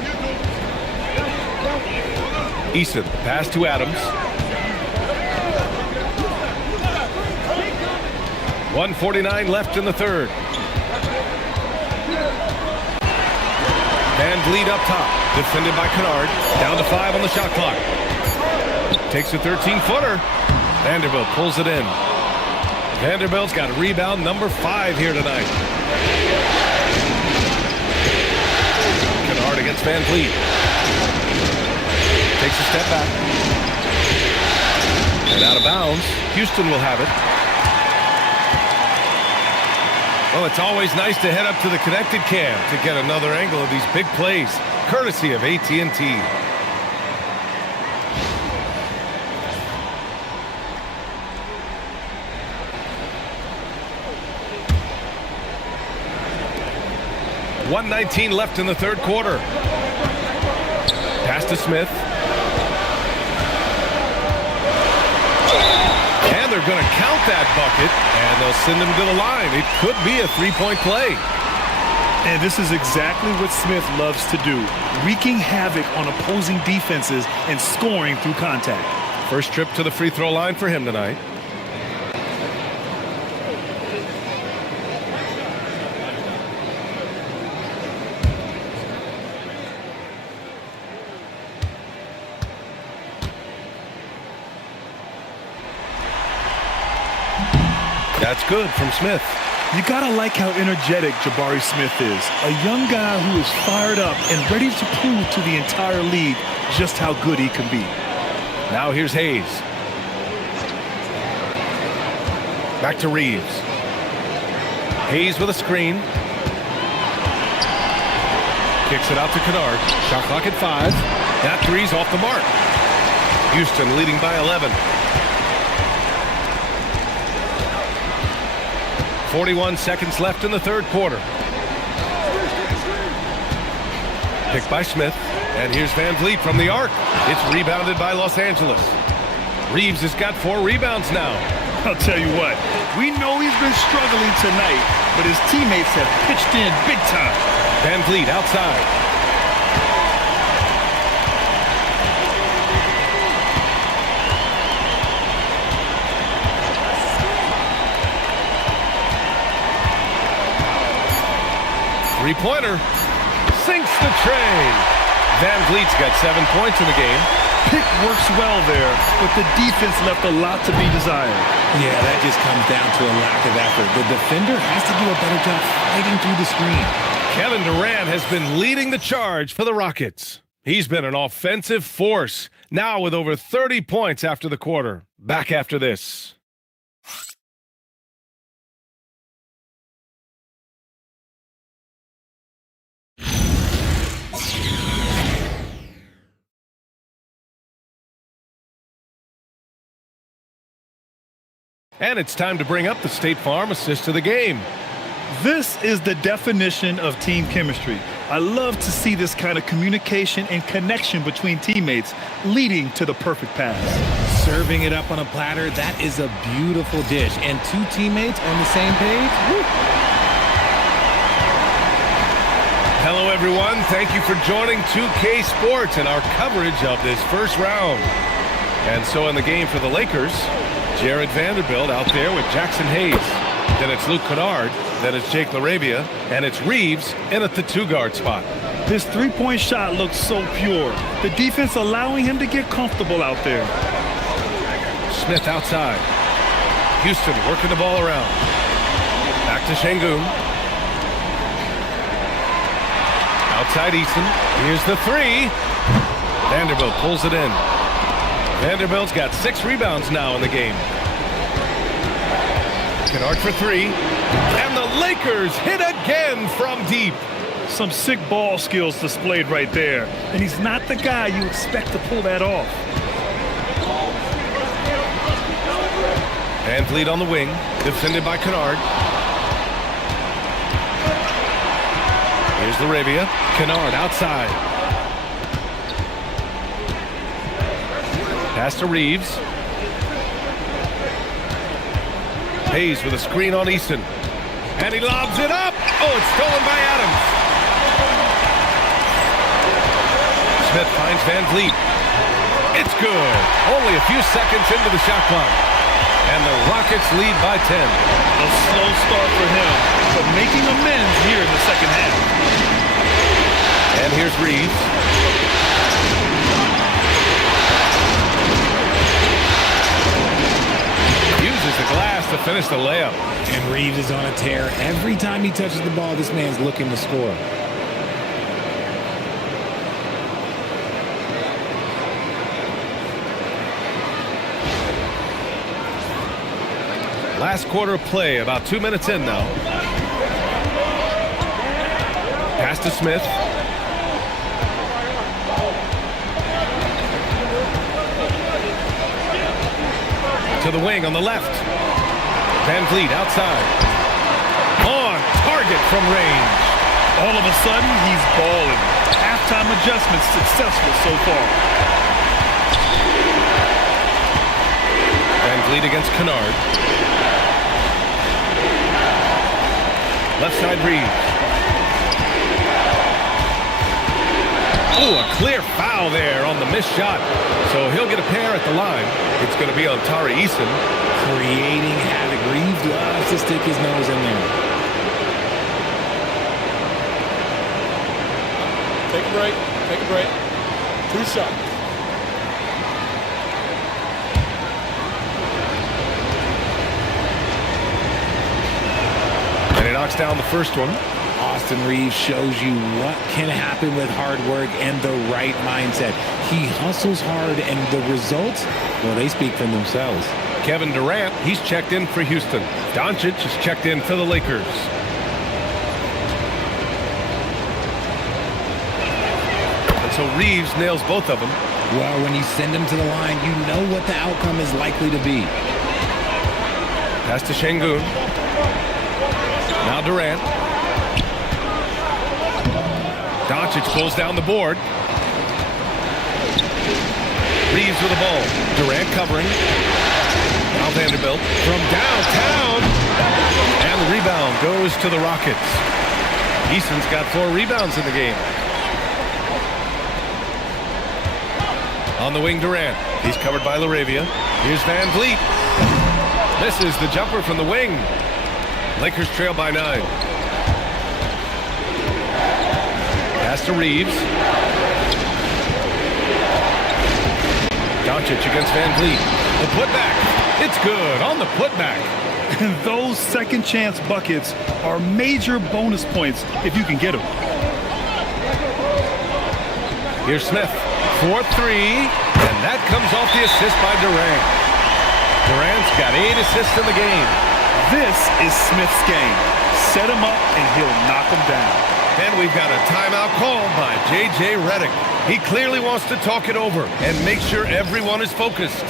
Easton, pass to Adams. 1:49 left in the third. Van Vliet up top, defended by Kennard. Down to 5 on the shot clock. Takes a 13-footer. Vanderbilt pulls it in. Vanderbilt's got rebound number 5 here tonight. Kennard against Van Vliet. Takes a step back. And out of bounds. Houston will have it. Well, it's always nice to head up to the connected cam to get another angle of these big plays, courtesy of AT&T. .119 left in the third quarter. Pass to Smith. And they're going to count that bucket, and they'll send him to the line. It could be a three-point play. And this is exactly what Smith loves to do, wreaking havoc on opposing defenses and scoring through contact. First trip to the free throw line for him tonight. That's good from Smith. You gotta like how energetic Jabari Smith is. A young guy who is fired up and ready to prove to the entire league just how good he can be. Now here's Hayes. Back to Reeves. Hayes with a screen. Kicks it out to Kennard. Shot clock at 5. That three's off the mark. Houston leading by 11. 41 seconds left in the third quarter. Picked by Smith. And here's Van Vliet from the arc. It's rebounded by Los Angeles. Reeves has got 4 rebounds now. I'll tell you what, we know he's been struggling tonight, but his teammates have pitched in big time. Van Vliet outside. Three-pointer. Sinks the tray. Van Vliet's got 7 points in the game. Pick works well there, but the defense left a lot to be desired. Yeah, that just comes down to a lack of effort. The defender has to do a better job fighting through the screen. Kevin Durant has been leading the charge for the Rockets. He's been an offensive force, now with over 30 points after the quarter. Back after this. And it's time to bring up the State Farm assist of the game. This is the definition of team chemistry. I love to see this kind of communication and connection between teammates leading to the perfect pass. Serving it up on a platter, that is a beautiful dish. And 2 teammates on the same page. Woo. Hello, everyone. Thank you for joining 2K Sports and our coverage of this first round. And so in the game for the Lakers, Jared Vanderbilt out there with Jackson Hayes. Then it's Luke Kennard. Then it's Jake LaRavia. And it's Reeves in at the 2-guard spot. His three-point shot looks so pure. The defense allowing him to get comfortable out there. Smith outside. Houston working the ball around. Back to Şengün. Outside Eason. Here's the 3. Vanderbilt pulls it in. Vanderbilt's got 6 rebounds now in the game. Kennard for 3. And the Lakers hit again from deep. Some sick ball skills displayed right there. And he's not the guy you expect to pull that off. Van Vliet on the wing, defended by Kennard. Here's LaRavia. Kennard outside. Pass to Reeves. Hayes with a screen on Easton. And he lobs it up. Oh, it's stolen by Adams. Smith finds Van Vliet. It's good. Only a few seconds into the shot clock. And the Rockets lead by 10. A slow start for him, but making amends here in the second half. And here's Reeves. Uses the glass to finish the layup. And Reeves is on a tear. Every time he touches the ball, this man's looking to score. Last quarter of play, about 2 minutes in now. Pass to Smith. To the wing on the left. Van Vliet outside. On target from range. All of a sudden, he's balling. Halftime adjustments successful so far. Van Vliet against Kennard. Left side Reeves. Oh, a clear foul there on the missed shot. So he'll get a pair at the line. It's going to be on Tari Eason. Creating havoc. Reeves loves to stick his nose in there. Take a break. Take a break. 2 shots. And he knocks down the first one. Austin Reeves shows you what can happen with hard work and the right mindset. He hustles hard, and the results, well, they speak for themselves. Kevin Durant, he's checked in for Houston. Doncic is checked in for the Lakers. And so Reeves nails both of them. Well, when you send them to the line, you know what the outcome is likely to be. Pass to Şengün. Now Durant. Doncic pulls down the board. Reeves with the ball. Durant covering. Now Vanderbilt from downtown. And the rebound goes to the Rockets. Easton's got 4 rebounds in the game. On the wing, Durant. He's covered by LaRavia. Here's Van Vliet. Misses the jumper from the wing. Lakers trail by 9. Pass to Reeves. Doncic against Van Vliet. The putback. It's good on the putback. And those second chance buckets are major bonus points if you can get them. Here's Smith for 3. And that comes off the assist by Durant. Durant's got 8 assists in the game. This is Smith's game. Set him up and he'll knock him down. And we've got a timeout called by J.J. Redick. He clearly wants to talk it over and make sure everyone is focused.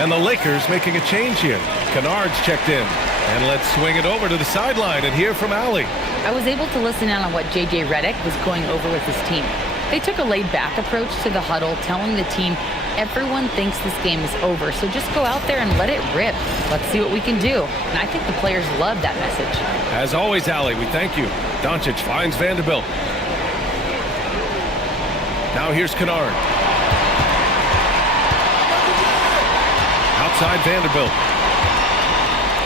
And the Lakers making a change here. Kennard's checked in. And let's swing it over to the sideline and hear from Allie. I was able to listen in on what J.J. Redick was going over with his team. They took a laid-back approach to the huddle, telling the team everyone thinks this game is over, so just go out there and let it rip. Let's see what we can do. And I think the players love that message. As always, Allie, we thank you. Doncic finds Vanderbilt. Now here's Kennard. Outside Vanderbilt.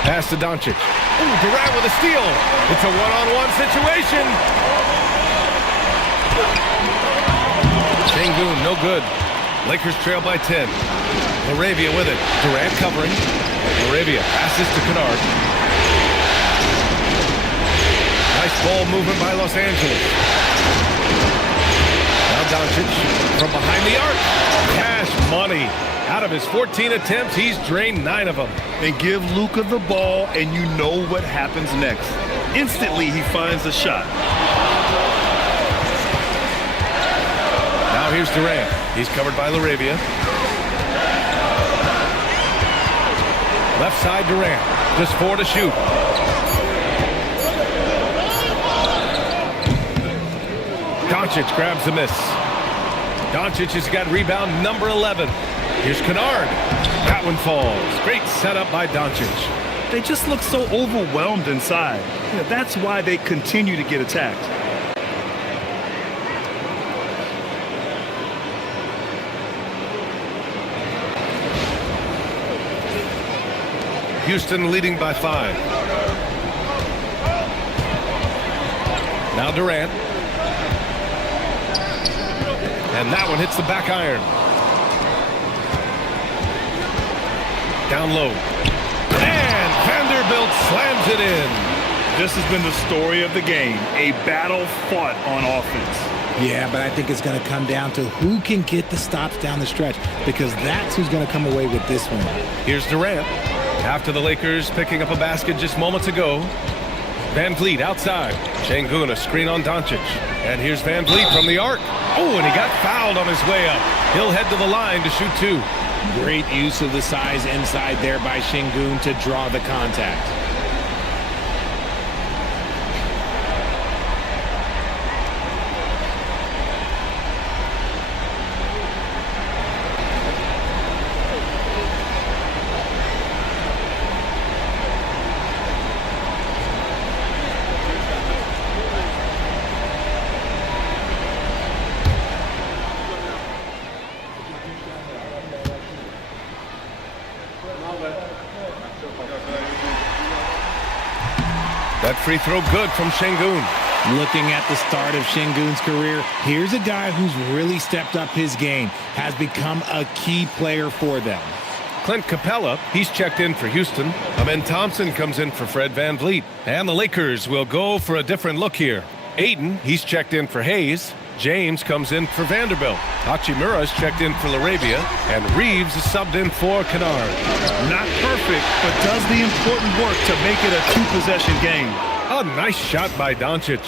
Pass to Doncic. Ooh, Durant with a steal. It's a one-on-one situation. Şengün, no good. Lakers trail by 10. Laravia with it. Durant covering. Laravia passes to Kennard. Nice ball movement by Los Angeles. Now Doncic from behind the arc. Cash money. Out of his 14 attempts, he's drained 9 of them. And give Luka the ball, and you know what happens next. Instantly, he finds a shot. Now here's Durant. He's covered by Laravia. Left side Durant. Just 4 to shoot. Doncic grabs the miss. Doncic has got rebound number 11. Here's Kennard. That one falls. Great setup by Doncic. They just look so overwhelmed inside. That's why they continue to get attacked. Houston leading by 5. Now Durant. And that one hits the back iron. Down low. And Vanderbilt slams it in. This has been the story of the game. A battle fought on offense. Yeah, but I think it's going to come down to who can get the stops down the stretch, because that's who's going to come away with this one. Here's Durant. After the Lakers picking up a basket just moments ago. Van Vliet outside. Şengün, a screen on Doncic. And here's Van Vliet from the arc. Oh, and he got fouled on his way up. He'll head to the line to shoot 2. Great use of the size inside there by Şengün to draw the contact. That free throw good from Şengün. Looking at the start of Şengün's career, here's a guy who's really stepped up his game, has become a key player for them. Clint Capella, he's checked in for Houston. Amen Thompson comes in for Fred Van Vliet. And the Lakers will go for a different look here. Aiden, he's checked in for Hayes. James comes in for Vanderbilt. Hachimura's checked in for Laravia. And Reeves is subbed in for Kennard. Not perfect, but does the important work to make it a 2-possession game. A nice shot by Doncic.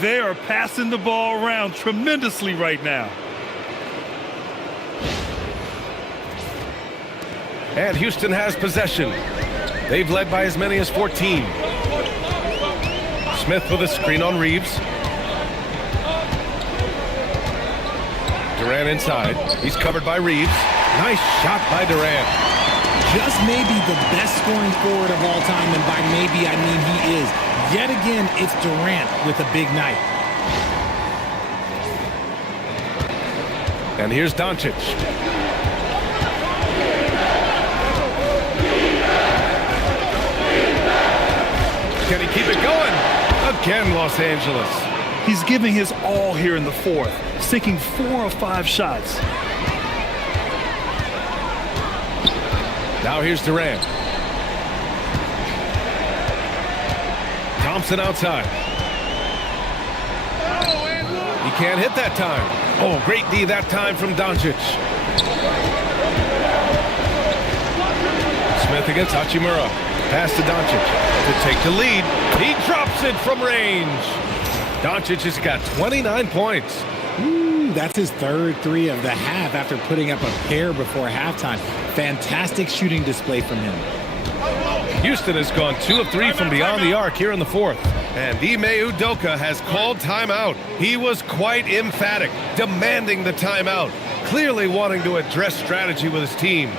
They are passing the ball around tremendously right now. And Houston has possession. They've led by as many as 14. Smith with a screen on Reeves. Durant inside. He's covered by Reeves. Nice shot by Durant. Just maybe the best scoring forward of all time, and by maybe I mean he is. Yet again, it's Durant with a big night. And here's Doncic. Can he keep it going? Again, Los Angeles. He's giving his all here in the fourth, sinking 4 or 5 shots. Now here's Durant. Thompson outside. He can't hit that time. Oh, great D that time from Doncic. Smith against Hachimura. Pass to Doncic to take the lead. He drops it from range. Doncic has got 29 points. Ooh, 2. That's his third 3 of the half after putting up a pair before halftime. Fantastic shooting display from him. Houston has gone 2 of 3 from beyond the arc here in the fourth. And Ime Udoka has called timeout. He was quite emphatic, demanding the timeout, clearly wanting to address strategy with his team.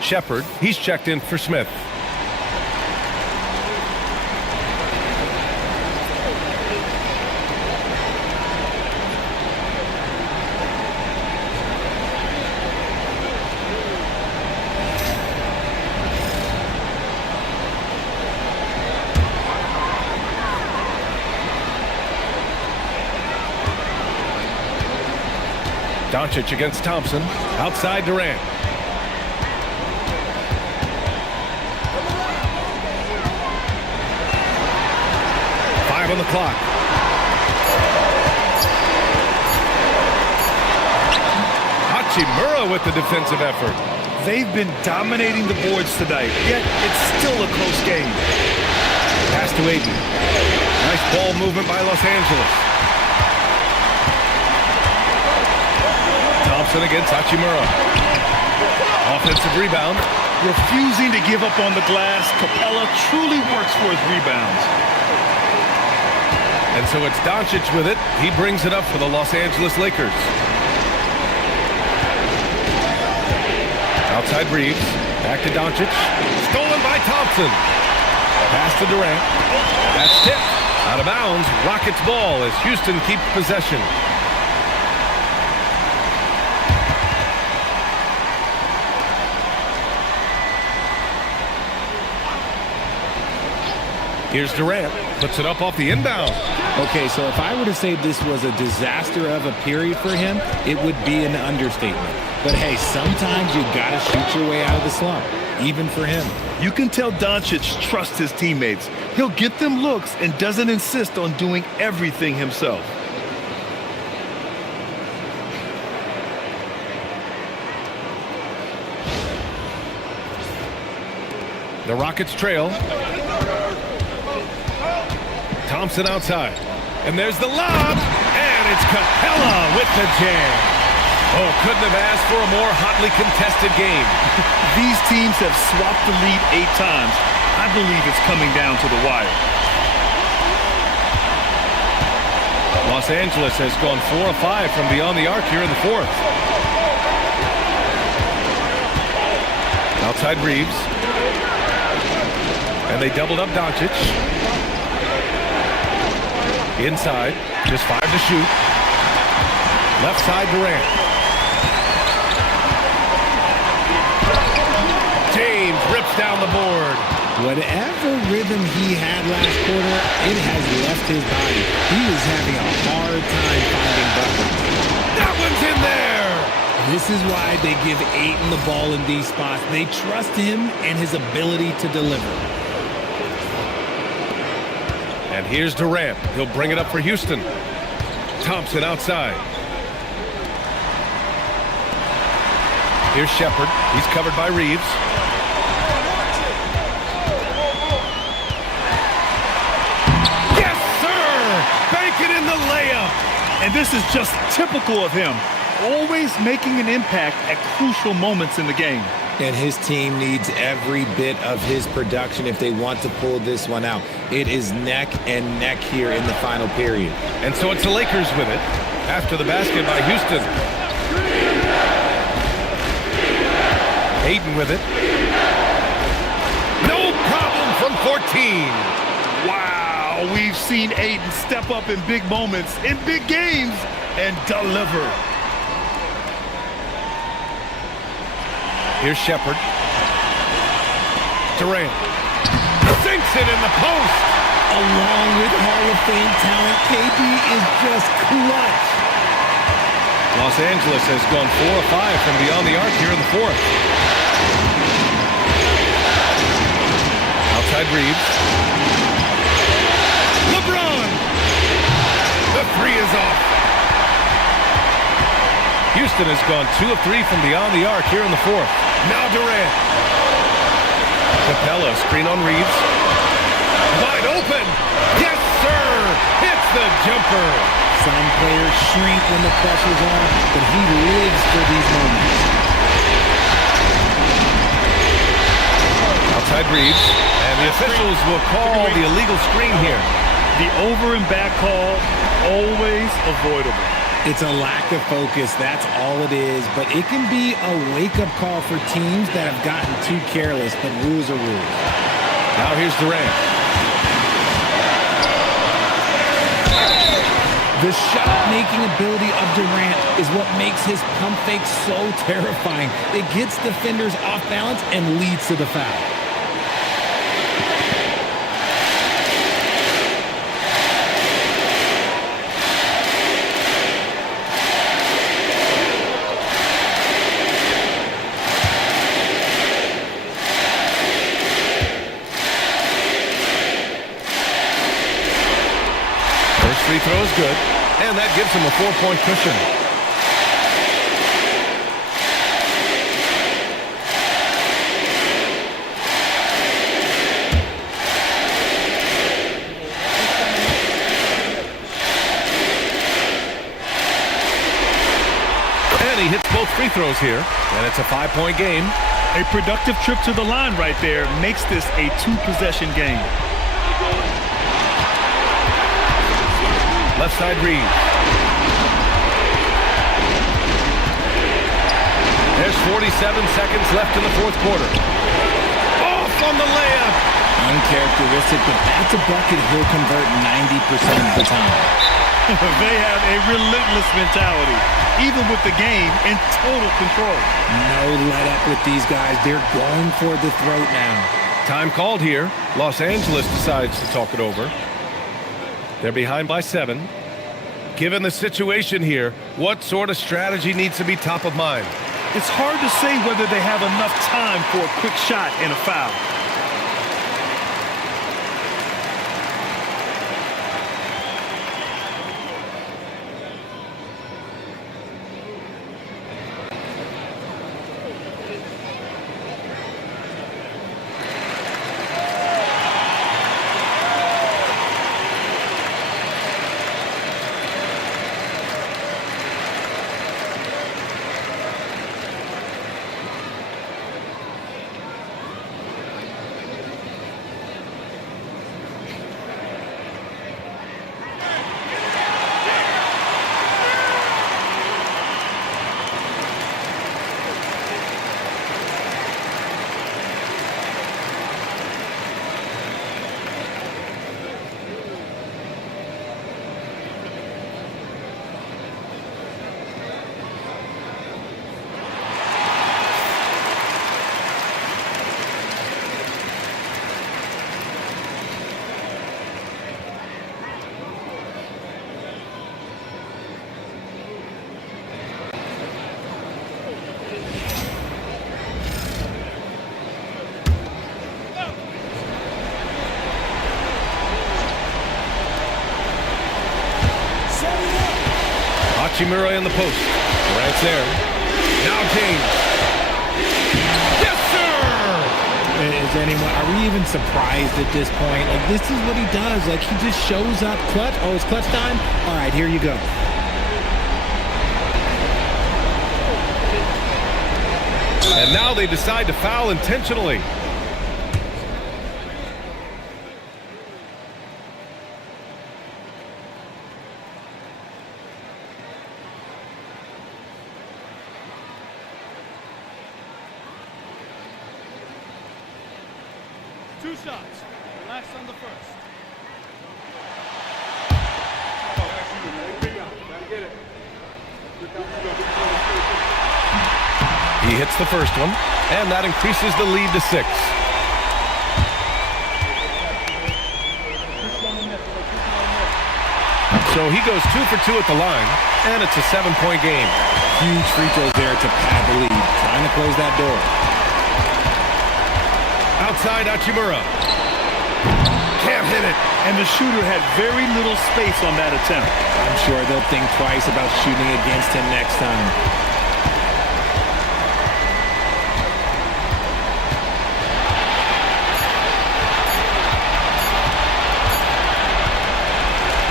Shepard, he's checked in for Smith. Doncic against Thompson, outside Durant. On the clock. Hachimura with the defensive effort. They've been dominating the boards tonight, yet it's still a close game. Pass to Aiden. Nice ball movement by Los Angeles. Thompson against Hachimura. Offensive rebound. Refusing to give up on the glass, Capella truly works for his rebounds. And so it's Doncic with it. He brings it up for the Los Angeles Lakers. Outside Reeves. Back to Doncic. Stolen by Thompson. Pass to Durant. That's tipped. Out of bounds. Rockets ball as Houston keeps possession. Here's Durant. Puts it up off the inbound. Okay, so if I were to say this was a disaster of a period for him, it would be an understatement. But hey, sometimes you gotta shoot your way out of the slump, even for him. You can tell Doncic trusts his teammates. He'll get them looks and doesn't insist on doing everything himself. The Rockets trail. Thompson outside. And there's the lob. And it's Capella with the jam. Oh, couldn't have asked for a more hotly contested game. These teams have swapped the lead 8 times. I believe it's coming down to the wire. Los Angeles has gone 4 of 5 from beyond the arc here in the fourth. Outside Reeves. And they doubled up Doncic. Inside, just 5 to shoot. Left side Durant. James rips down the board. Whatever rhythm he had last quarter, it has left his body. He is having a hard time finding buckets. That one's in there. This is why they give Ayton the ball in these spots. They trust him and his ability to deliver. And here's Durant. He'll bring it up for Houston. Thompson outside. Here's Shepard. He's covered by Reeves. Yes, sir! Bank it in layup. And this is just typical of him, always making an impact at crucial moments in the game. And his team needs every bit of his production if they want to pull this one out. It is neck and neck here in the final period. And so it's the Lakers with it after the basket by Houston. Ayton with it. No problem from 14. Wow, we've seen Ayton step up in big moments, in big games, and deliver. Here's Shepard. Durant. Sinks it in the post. Along with Hall of Fame talent, KD is just clutch. Los Angeles has gone 4 of 5 from beyond the arc here in the fourth. Outside Reeves. LeBron. The three is off. Houston has gone 2 of 3 from beyond the arc here in the fourth. Now Durant. Capella, screen on Reeves. Wide open. Yes, sir. Hits the jumper. Some players shrink when the pressure's on, but he lives for these moments. Outside Reeves. And the officials will call the illegal screen here. The over and back call, always avoidable. It's a lack of focus, that's all it is. But it can be a wake-up call for teams that have gotten too careless, but rules are rules. Now here's Durant. The shot-making ability of Durant is what makes his pump fake so terrifying. It gets defenders off balance and leads to the foul. Free throw is good, and that gives him a 4-point cushion. And he hits both free throws here, and it's a 5-point game. A productive trip to the line right there makes this a 2-possession game. Left side Reeves. There's 47 seconds left in the fourth quarter. Off on the layup. Uncharacteristic, but that's a bucket he'll convert 90% of the time. They have a relentless mentality, even with the game in total control. No let up with these guys. They're going for the throat now. Time called here. Los Angeles decides to talk it over. They're behind by 7. Given the situation here, what sort of strategy needs to be top of mind? It's hard to say whether they have enough time for a quick shot and a foul. Hachimura in the post. Durant's there. Now James. Yes, sir! It's anymore? Are we even surprised at this point? Like, this is what he does. Like, he just shows up clutch. Oh, it's clutch time? All right, here you go. And now they decide to foul intentionally. Two shots. Relax on the first. He hits the first one, and that increases the lead to 6. So he goes 2 for 2 at the line, and it's a 7-point game. Huge free throws there to pad the lead. Trying to close that door. Outside Hachimura. Can't hit it. And the shooter had very little space on that attempt. I'm sure they'll think twice about shooting against him next time.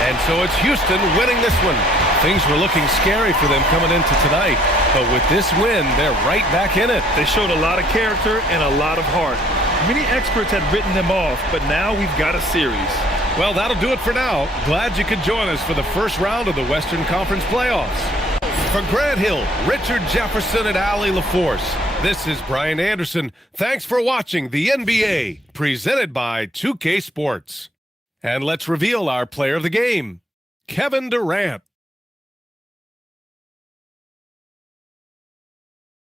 And so it's Houston winning this one. Things were looking scary for them coming into tonight, but with this win, they're right back in it. They showed a lot of character and a lot of heart. Many experts had written them off, but now we've got a series. Well, that'll do it for now. Glad you could join us for the first round of the Western Conference playoffs. For Grant Hill, Richard Jefferson, and Allie LaForce, this is Brian Anderson. Thanks for watching the NBA, presented by 2K Sports. And let's reveal our player of the game, Kevin Durant.